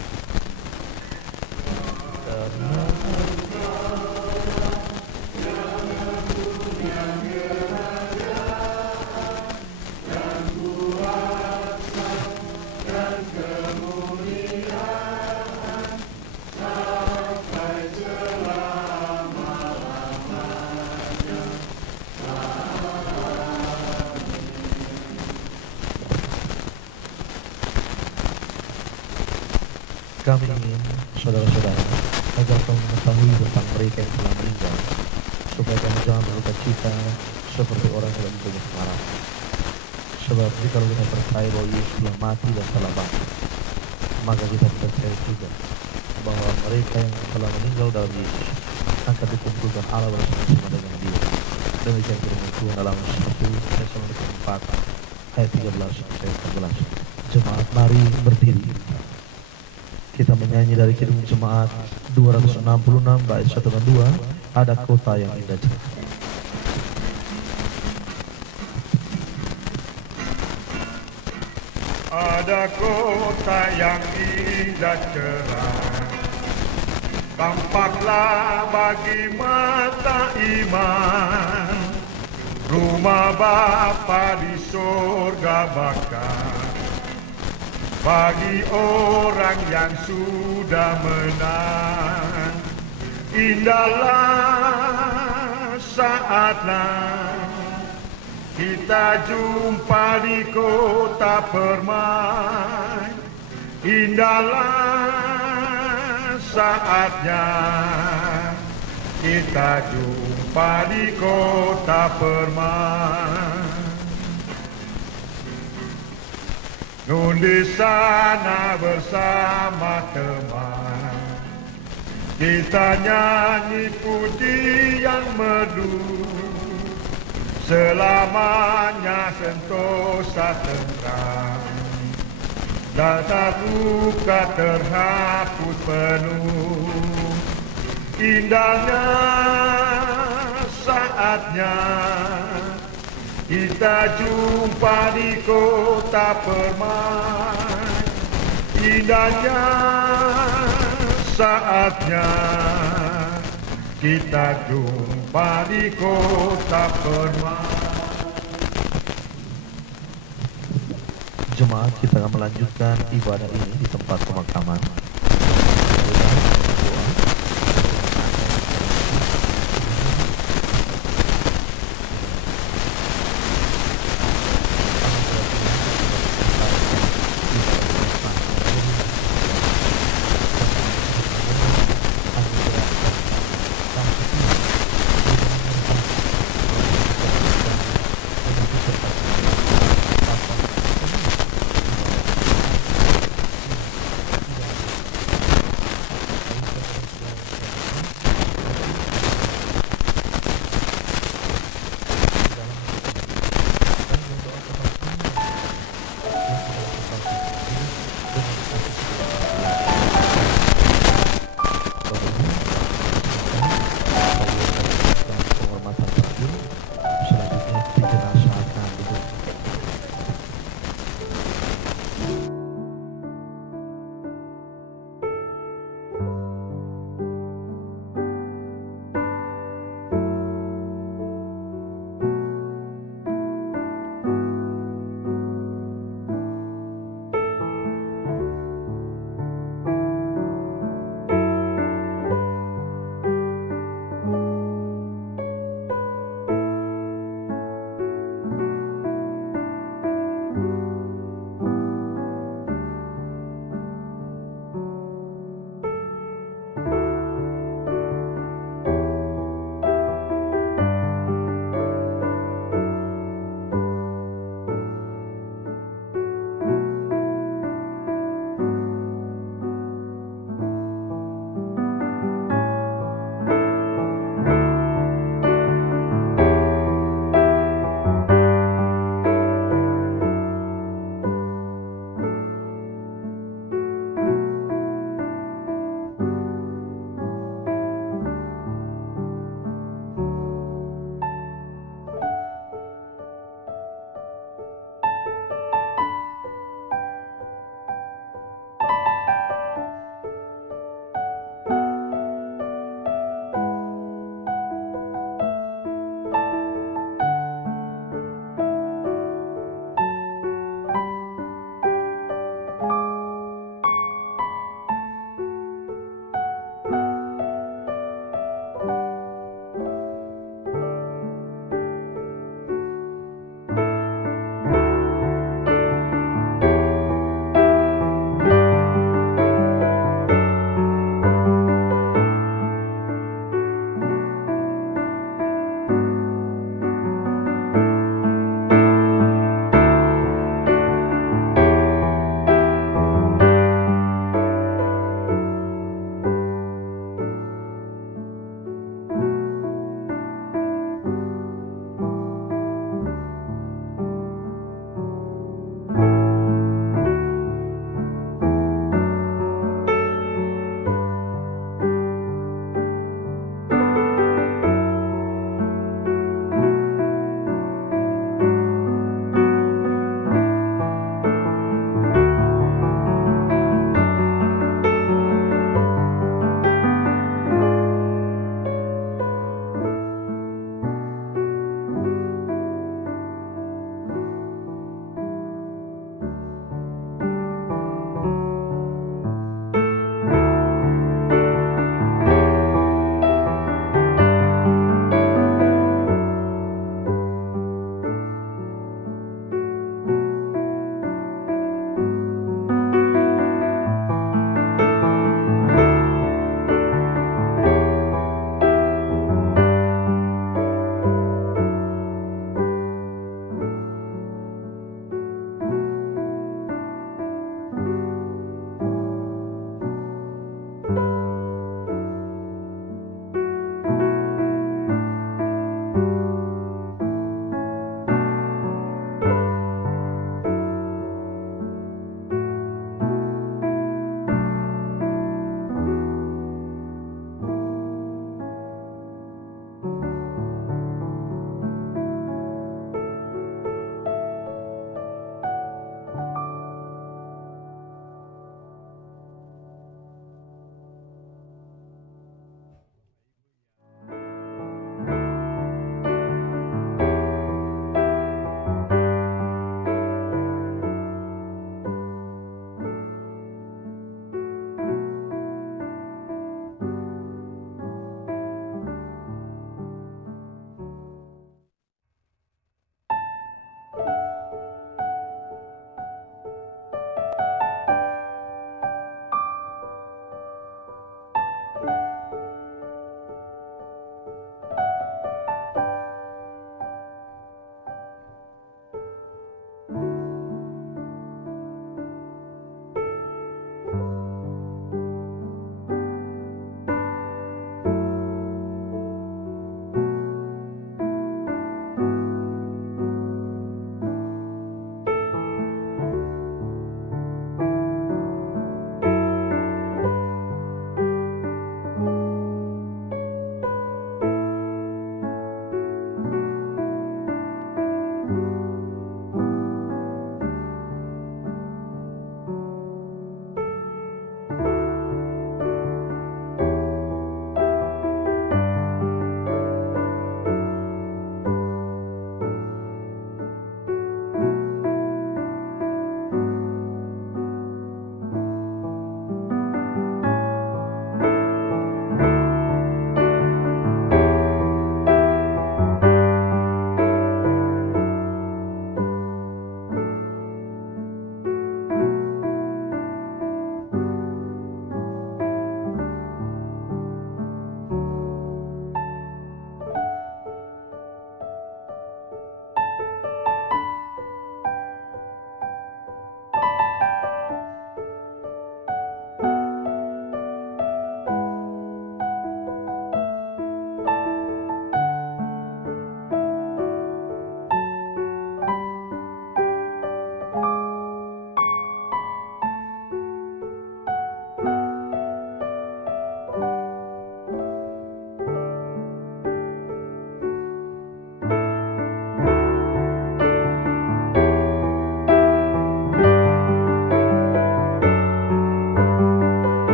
Karena kami ingin, saudara-saudara, agar kamu mengetahui tentang mereka yang telah meninggal, supaya kamu jangan berduka cita seperti orang yang dalam banyak pengalaman. Sebab jika kita percaya bahwa Yesus telah mati dan telah bangkit, maka kita percaya juga bahwa mereka yang telah meninggal dalam Yesus akan dikumpulkan Allah bersama-sama dengan Dia. Demikian firman Tuhan dalam 1 Tesalonika 4 ayat 13 sampai 14. Jemaat, mari berdiri. Kita menyanyi dari Kidung Jemaat 266 bait 1 dan 2, ada kota yang indah cerah. Ada kota yang indah cerah, tampaklah bagi mata iman, rumah Bapa di surga bakal bagi orang yang sudah menang. Indahlah saatlah kita jumpa di kota permai. Indahlah saatnya kita jumpa di kota permai. Nun di sana bersama teman, kita nyanyi pujian merdu, selamanya sentosa tentram, dan luka terhapus penuh. Indahnya saatnya kita jumpa di kota permai. Indahnya saatnya kita jumpa di kota permai. Jemaat, kita akan melanjutkan ibadah ini di tempat pemakaman.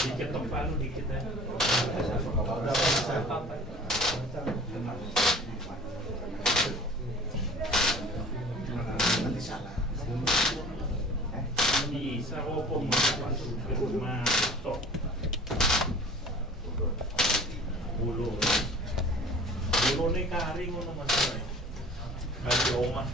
Dikit tempat lu dikit ya. Nanti salah. Bisa opo masuk. Bulu. Bulu nih kari ngono Mas. Kari omah.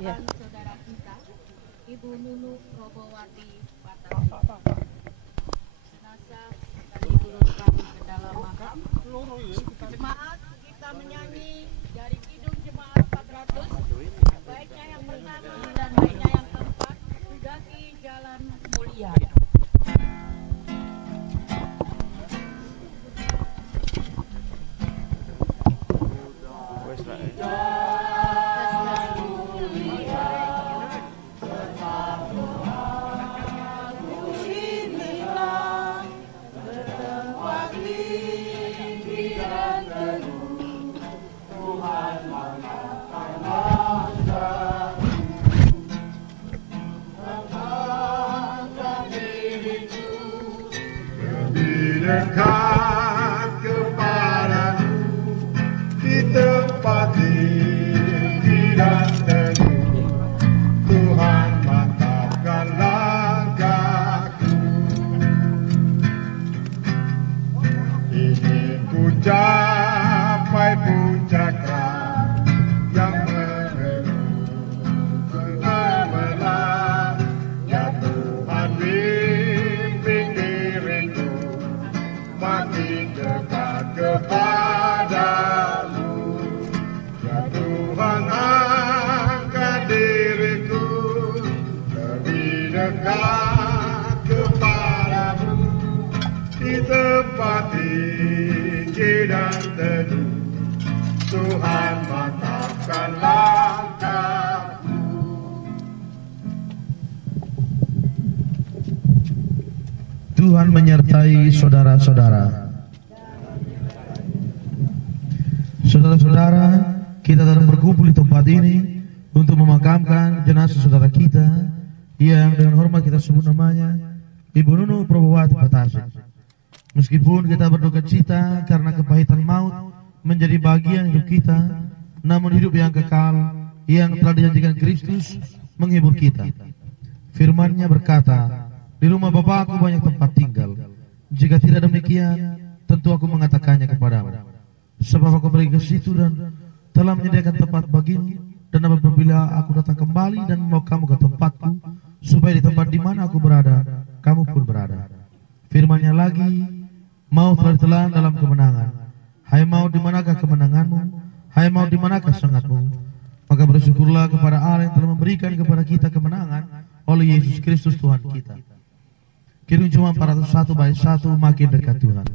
Ya. Saudara kita, Ibu Nunu Robowati Patasi. Jenazah akan diturunkan ke dalam makam. Jemaat kita menyanyi dari Kidung Jemaat 400, baiknya yang pertama dan baiknya yang keempat, mendaki jalan mulia. Wes lah. dekat kepadamu di tempat tinggi dan teduh. Tuhan mantapkan langkahku. Ingin ku capai puncak yang menang. Ya Tuhan bimbing diriku makin dekat kepadamu. Ya Tuhan angkat diriku lebih dekat kepadamu di tempat tinggi dan teduh. Tuhan mantapkan langkahku. Tuhan menyertai saudara-saudara. Saudara-saudara, kita sedang berkumpul di tempat ini untuk memakamkan jenazah saudara kita yang dengan hormat kita sebut namanya Ibu Nunu Probowati Patasik. Meskipun kita berduka cita karena kepahitan maut menjadi bagian hidup kita, namun hidup yang kekal yang telah dijanjikan Kristus menghibur kita. Firman-Nya berkata, di rumah Bapakku banyak tempat tinggal. Jika tidak demikian, tentu aku mengatakannya kepadamu. Sebab aku pergi ke situ dan telah menyediakan tempat bagimu. Dan apabila aku datang kembali dan membawa kamu ke tempatku, supaya di tempat di mana aku berada, kamu pun berada. Firman-Nya lagi, maut telah ditelan dalam kemenangan. Hai maut, di manakah kemenanganmu? Hai maut, di manakah sengatmu? Maka bersyukurlah kepada Allah yang telah memberikan kepada kita kemenangan oleh Yesus Kristus Tuhan kita. Kidung cuma 401 bait 1, makin dekat Tuhan.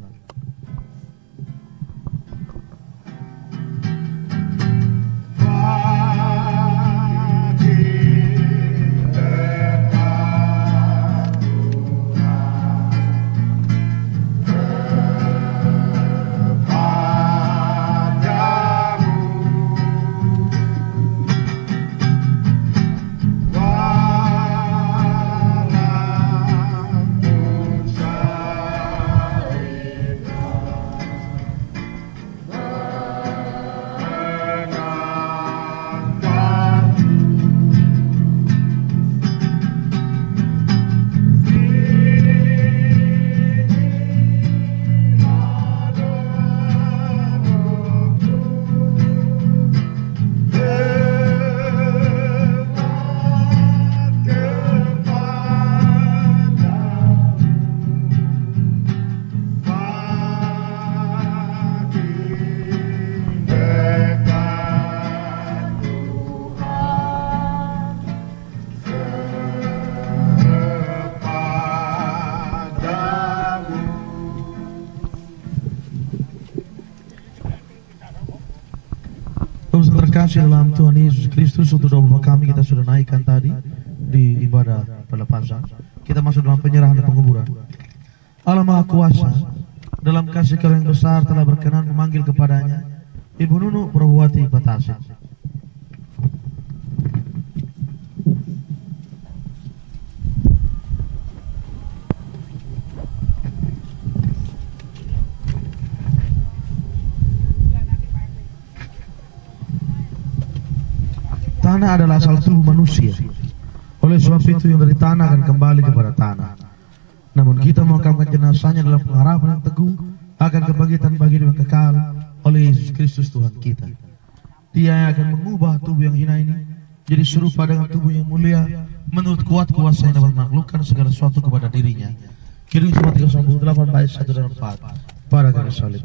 Terkasih dalam Tuhan Yesus Kristus, untuk doa kami kita sudah naikkan tadi di ibadah pelepasan. Kita masuk dalam penyerahan dan penguburan. Allah Maha Kuasa dalam kasih Karunia yang besar telah berkenan memanggil kepadanya Ibu Nunu Probowati Patasik. Tanah adalah asal tubuh manusia. Oleh sebab itu yang dari tanah akan kembali kepada tanah. Namun kita memakamkan jenazahnya dalam pengharapan yang teguh akan kebangkitan bagi hidup yang kekal oleh Yesus Kristus Tuhan kita. Dia yang akan mengubah tubuh yang hina ini jadi serupa dengan tubuh yang mulia menurut kuat kuasa yang dapat menaklukkan segala sesuatu kepada dirinya. Kidung 388 bait 1 dan 4 pada garis salib.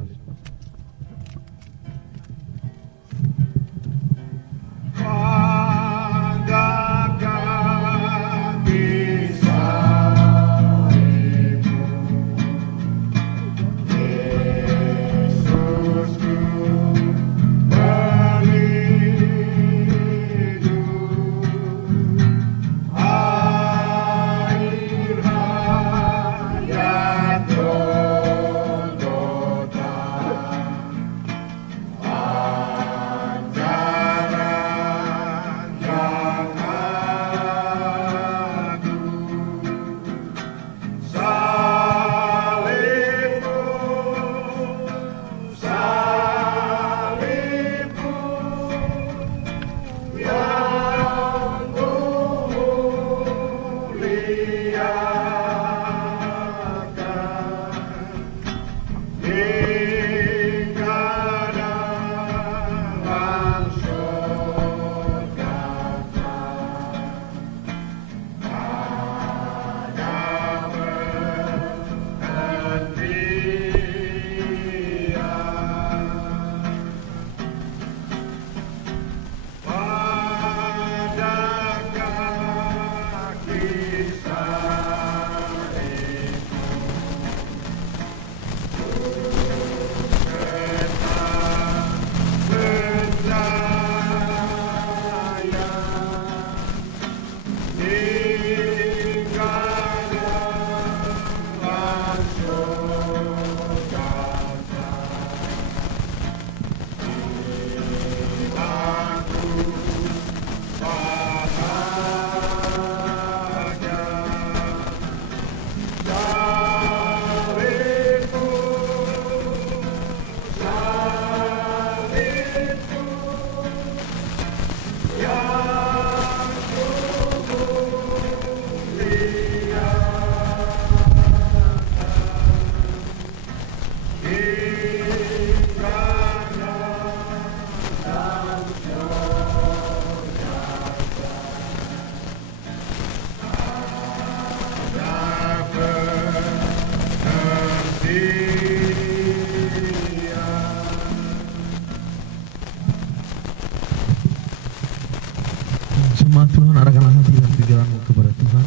Jemaat Tuhan, arahkanlah hati dan pikiranmu kepada Tuhan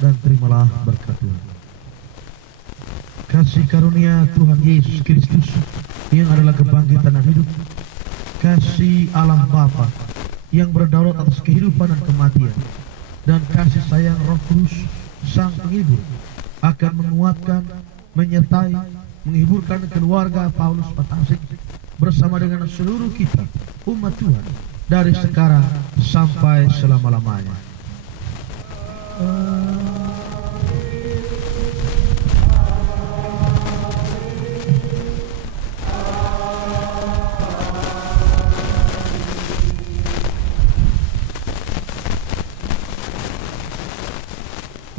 dan terimalah berkat Tuhan. Kasih karunia Tuhan Yesus Kristus yang adalah kebangkitan dan hidup, kasih Allah Bapa yang berdaulat atas kehidupan dan kematian, dan kasih sayang Roh Kudus Sang Penghibur akan menguatkan, menyertai, menghiburkan keluarga Paulus Patasik bersama dengan seluruh kita umat Tuhan dari sekarang sampai selama-lamanya.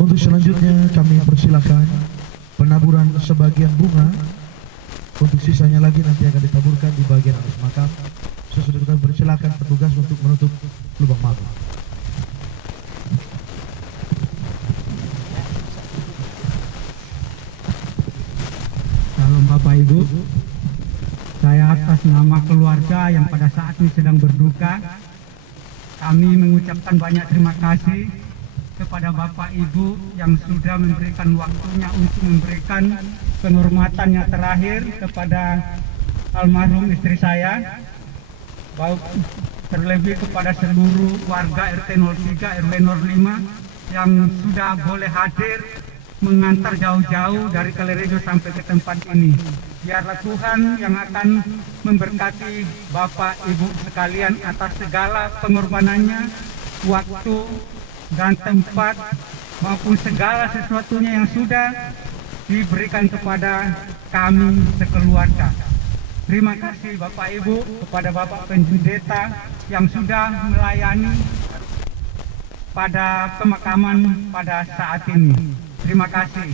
Untuk selanjutnya kami persilakan penaburan sebagian bunga. Untuk sisanya lagi nanti akan ditaburkan di bagian atas makam. Sesudah itu kami persilakan petugas untuk menutup lubang makam. Salam Bapak Ibu, saya atas nama keluarga yang pada saat ini sedang berduka, kami mengucapkan banyak terima kasih kepada Bapak Ibu yang sudah memberikan waktunya untuk memberikan penghormatan yang terakhir kepada almarhum istri saya, terlebih kepada seluruh warga RT 03 RW 05 yang sudah boleh hadir mengantar jauh-jauh dari Kalerejo sampai ke tempat ini. Biarlah Tuhan yang akan memberkati Bapak Ibu sekalian atas segala pengorbanannya, waktu dan tempat maupun segala sesuatunya yang sudah diberikan kepada kami sekeluarga. Terima kasih Bapak Ibu kepada Bapak Pendeta yang sudah melayani pada pemakaman pada saat ini. Terima kasih.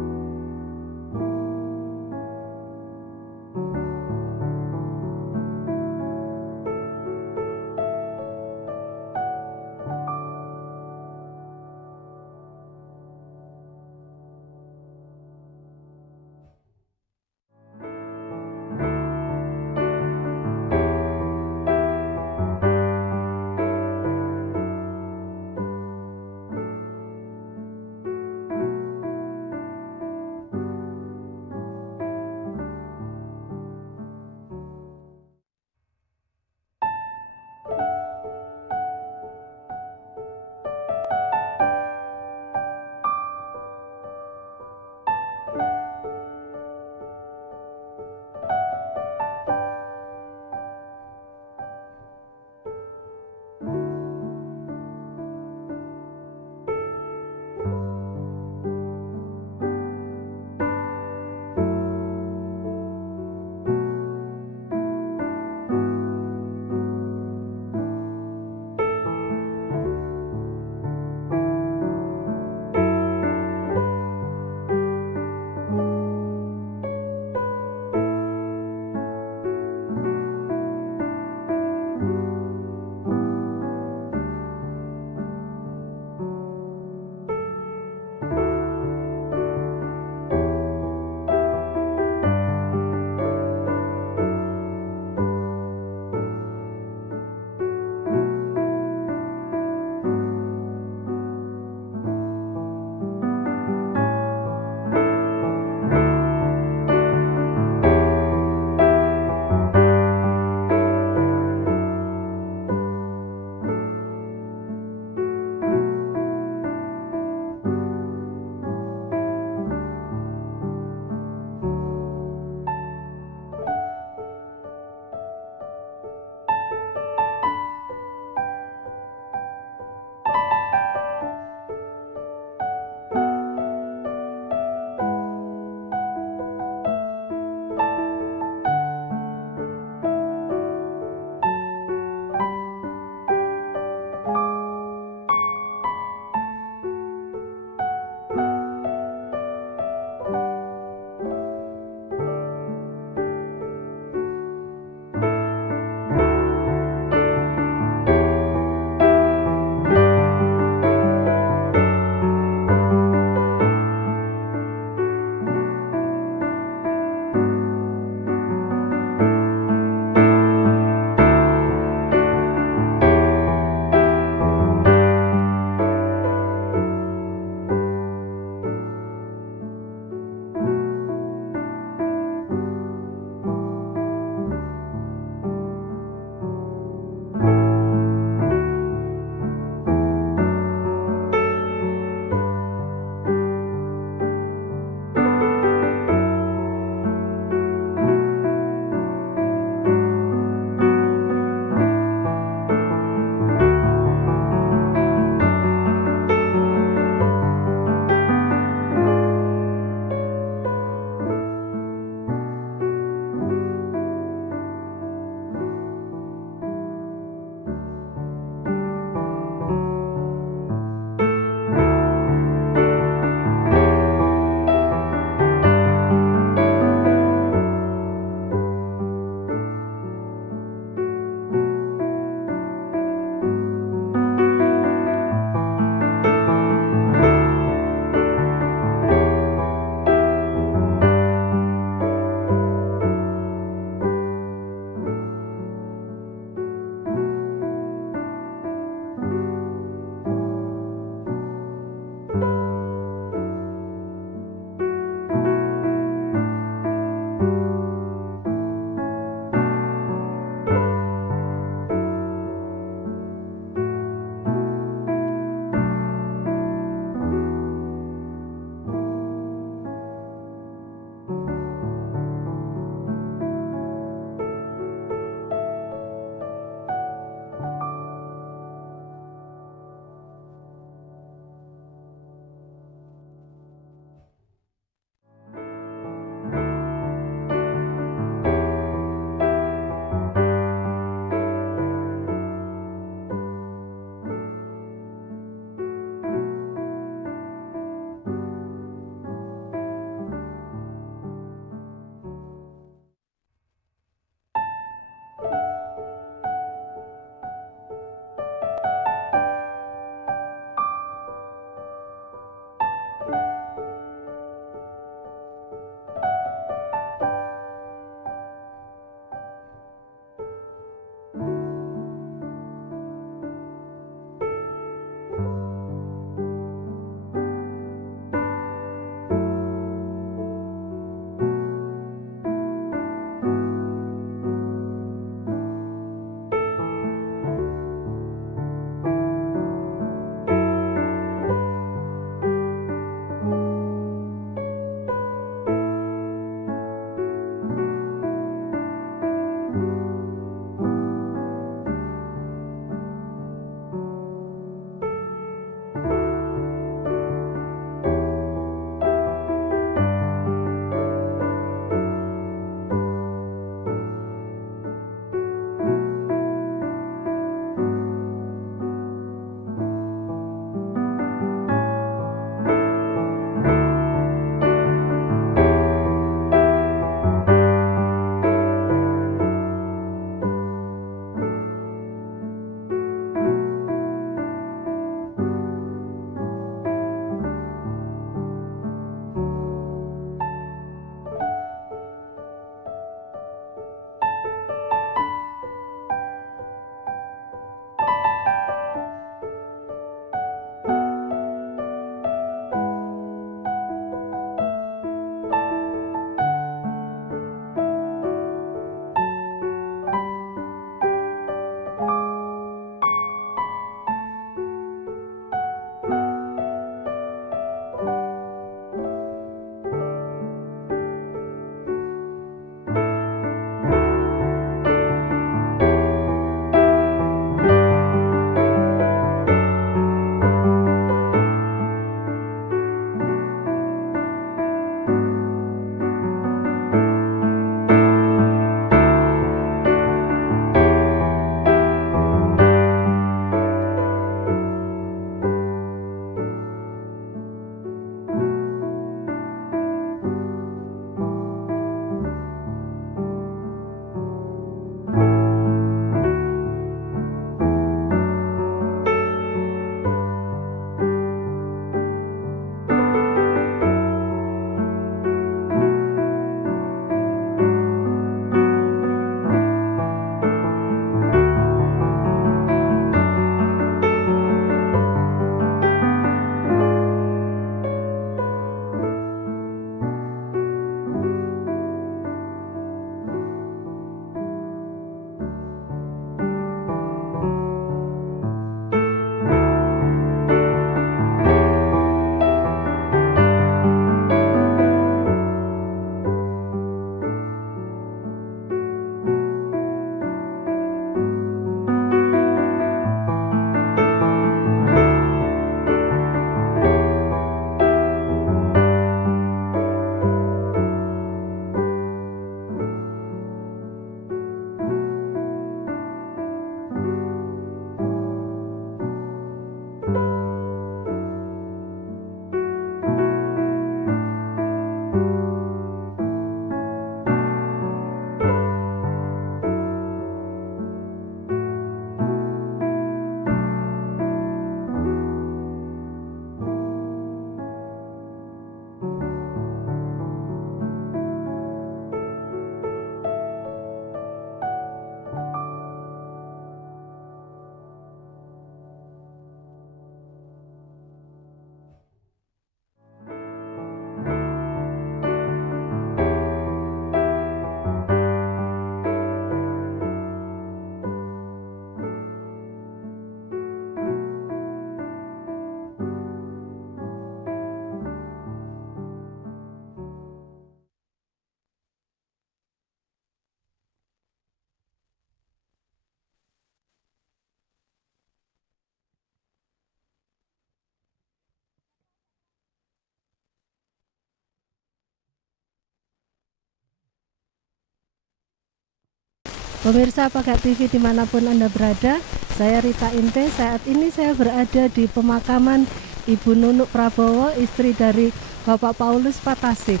Pemirsa Pagak TV dimanapun Anda berada, saya Rita Inte. Saat ini saya berada di pemakaman Ibu Nunuk Prabowo, istri dari Bapak Paulus Patasik.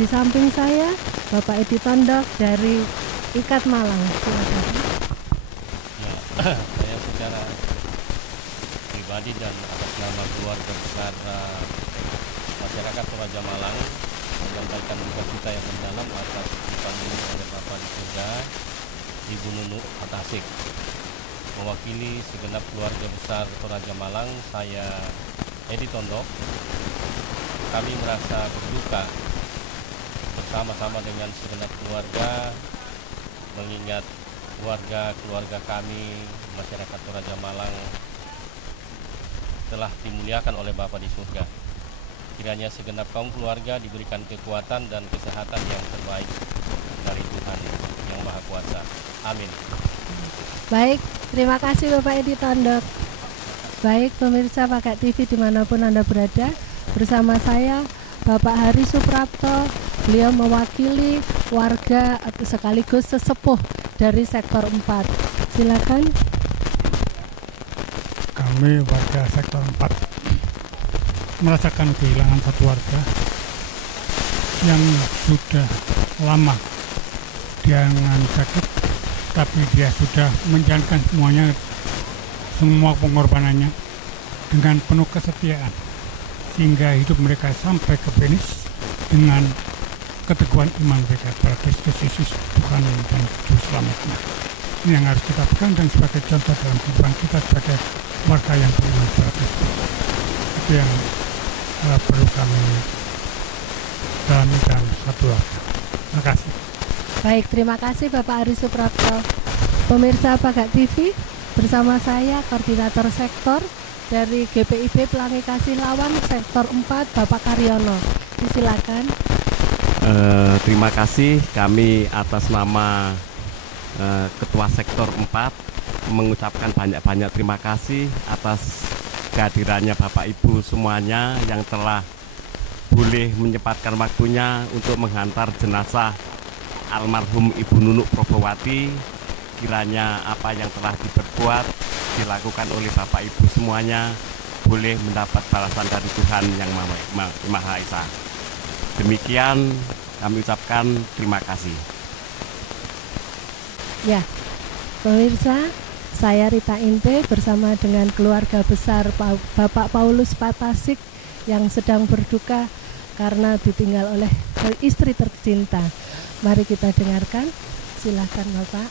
Di samping saya, Bapak Edi Tondok dari IKAT Malang. Silakan. Ya, saya secara pribadi dan atas nama keluarga besar masyarakat Toraja Malang menyampaikan duka cita yang mendalam atas dipanggil oleh Bapak di surga Ibu Nunuk Patasik. Mewakili segenap keluarga besar Toraja Malang, saya Edi Tondok, kami merasa berduka bersama-sama dengan segenap keluarga, mengingat keluarga kami, masyarakat Toraja Malang telah dimuliakan oleh Bapa di surga. Kiranya segenap kaum keluarga diberikan kekuatan dan kesehatan yang terbaik dari Tuhan yang Maha Kuasa. Amin. Baik, terima kasih Bapak Edi Tondok. Baik, pemirsa Pagak TV dimanapun Anda berada, bersama saya Bapak Hari Suprapto. Beliau mewakili warga atau sekaligus sesepuh dari sektor 4. Silakan. Kami warga sektor 4 merasakan kehilangan satu warga yang sudah lama dengan sakit, tapi dia sudah menjalankan semua pengorbanannya dengan penuh kesetiaan, sehingga hidup mereka sampai ke finish dengan keteguhan iman mereka pada Kristus Yesus Tuhan dan Juru Selamatnya. Ini yang harus kita pegang dan sebagai contoh dalam kehidupan kita sebagai warga yang beriman pada Kristus. Itu yang perlu kami dalami dalam satu warga. Terima kasih. Baik, terima kasih Bapak Ari Suprapto. Pemirsa Pagak TV, bersama saya Koordinator Sektor dari GPIB Pelangi Kasih Lawan Sektor 4, Bapak Karyono. Silakan. Terima kasih, kami atas nama Ketua Sektor 4 mengucapkan banyak-banyak terima kasih atas kehadirannya Bapak Ibu semuanya yang telah boleh menyempatkan waktunya untuk menghantar jenazah almarhum Ibu Nunuk Probowati. Kiranya apa yang telah diperbuat dilakukan oleh Bapak Ibu semuanya boleh mendapat balasan dari Tuhan yang Maha Esa. Demikian kami ucapkan terima kasih. Ya, pemirsa, saya Rita Inte bersama dengan keluarga besar Bapak Paulus Patasik yang sedang berduka karena ditinggal oleh istri tercinta. Mari kita dengarkan. Silakan Bapak.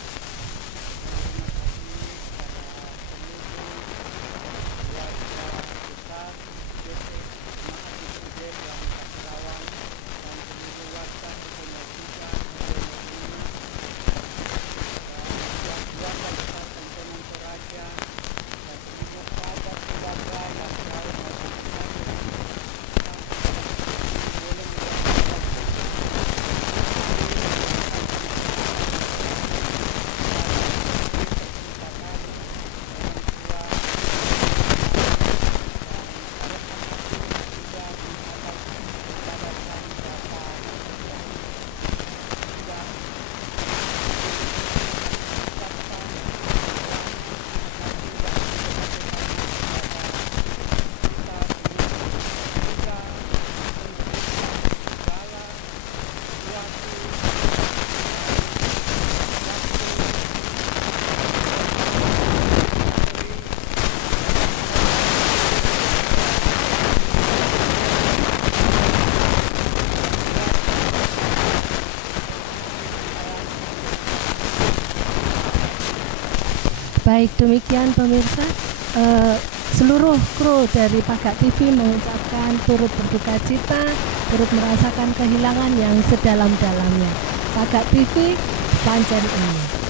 Baik, demikian pemirsa, seluruh kru dari Pagak TV mengucapkan turut berduka cita, turut merasakan kehilangan yang sedalam-dalamnya. Pagak TV, pancen ini.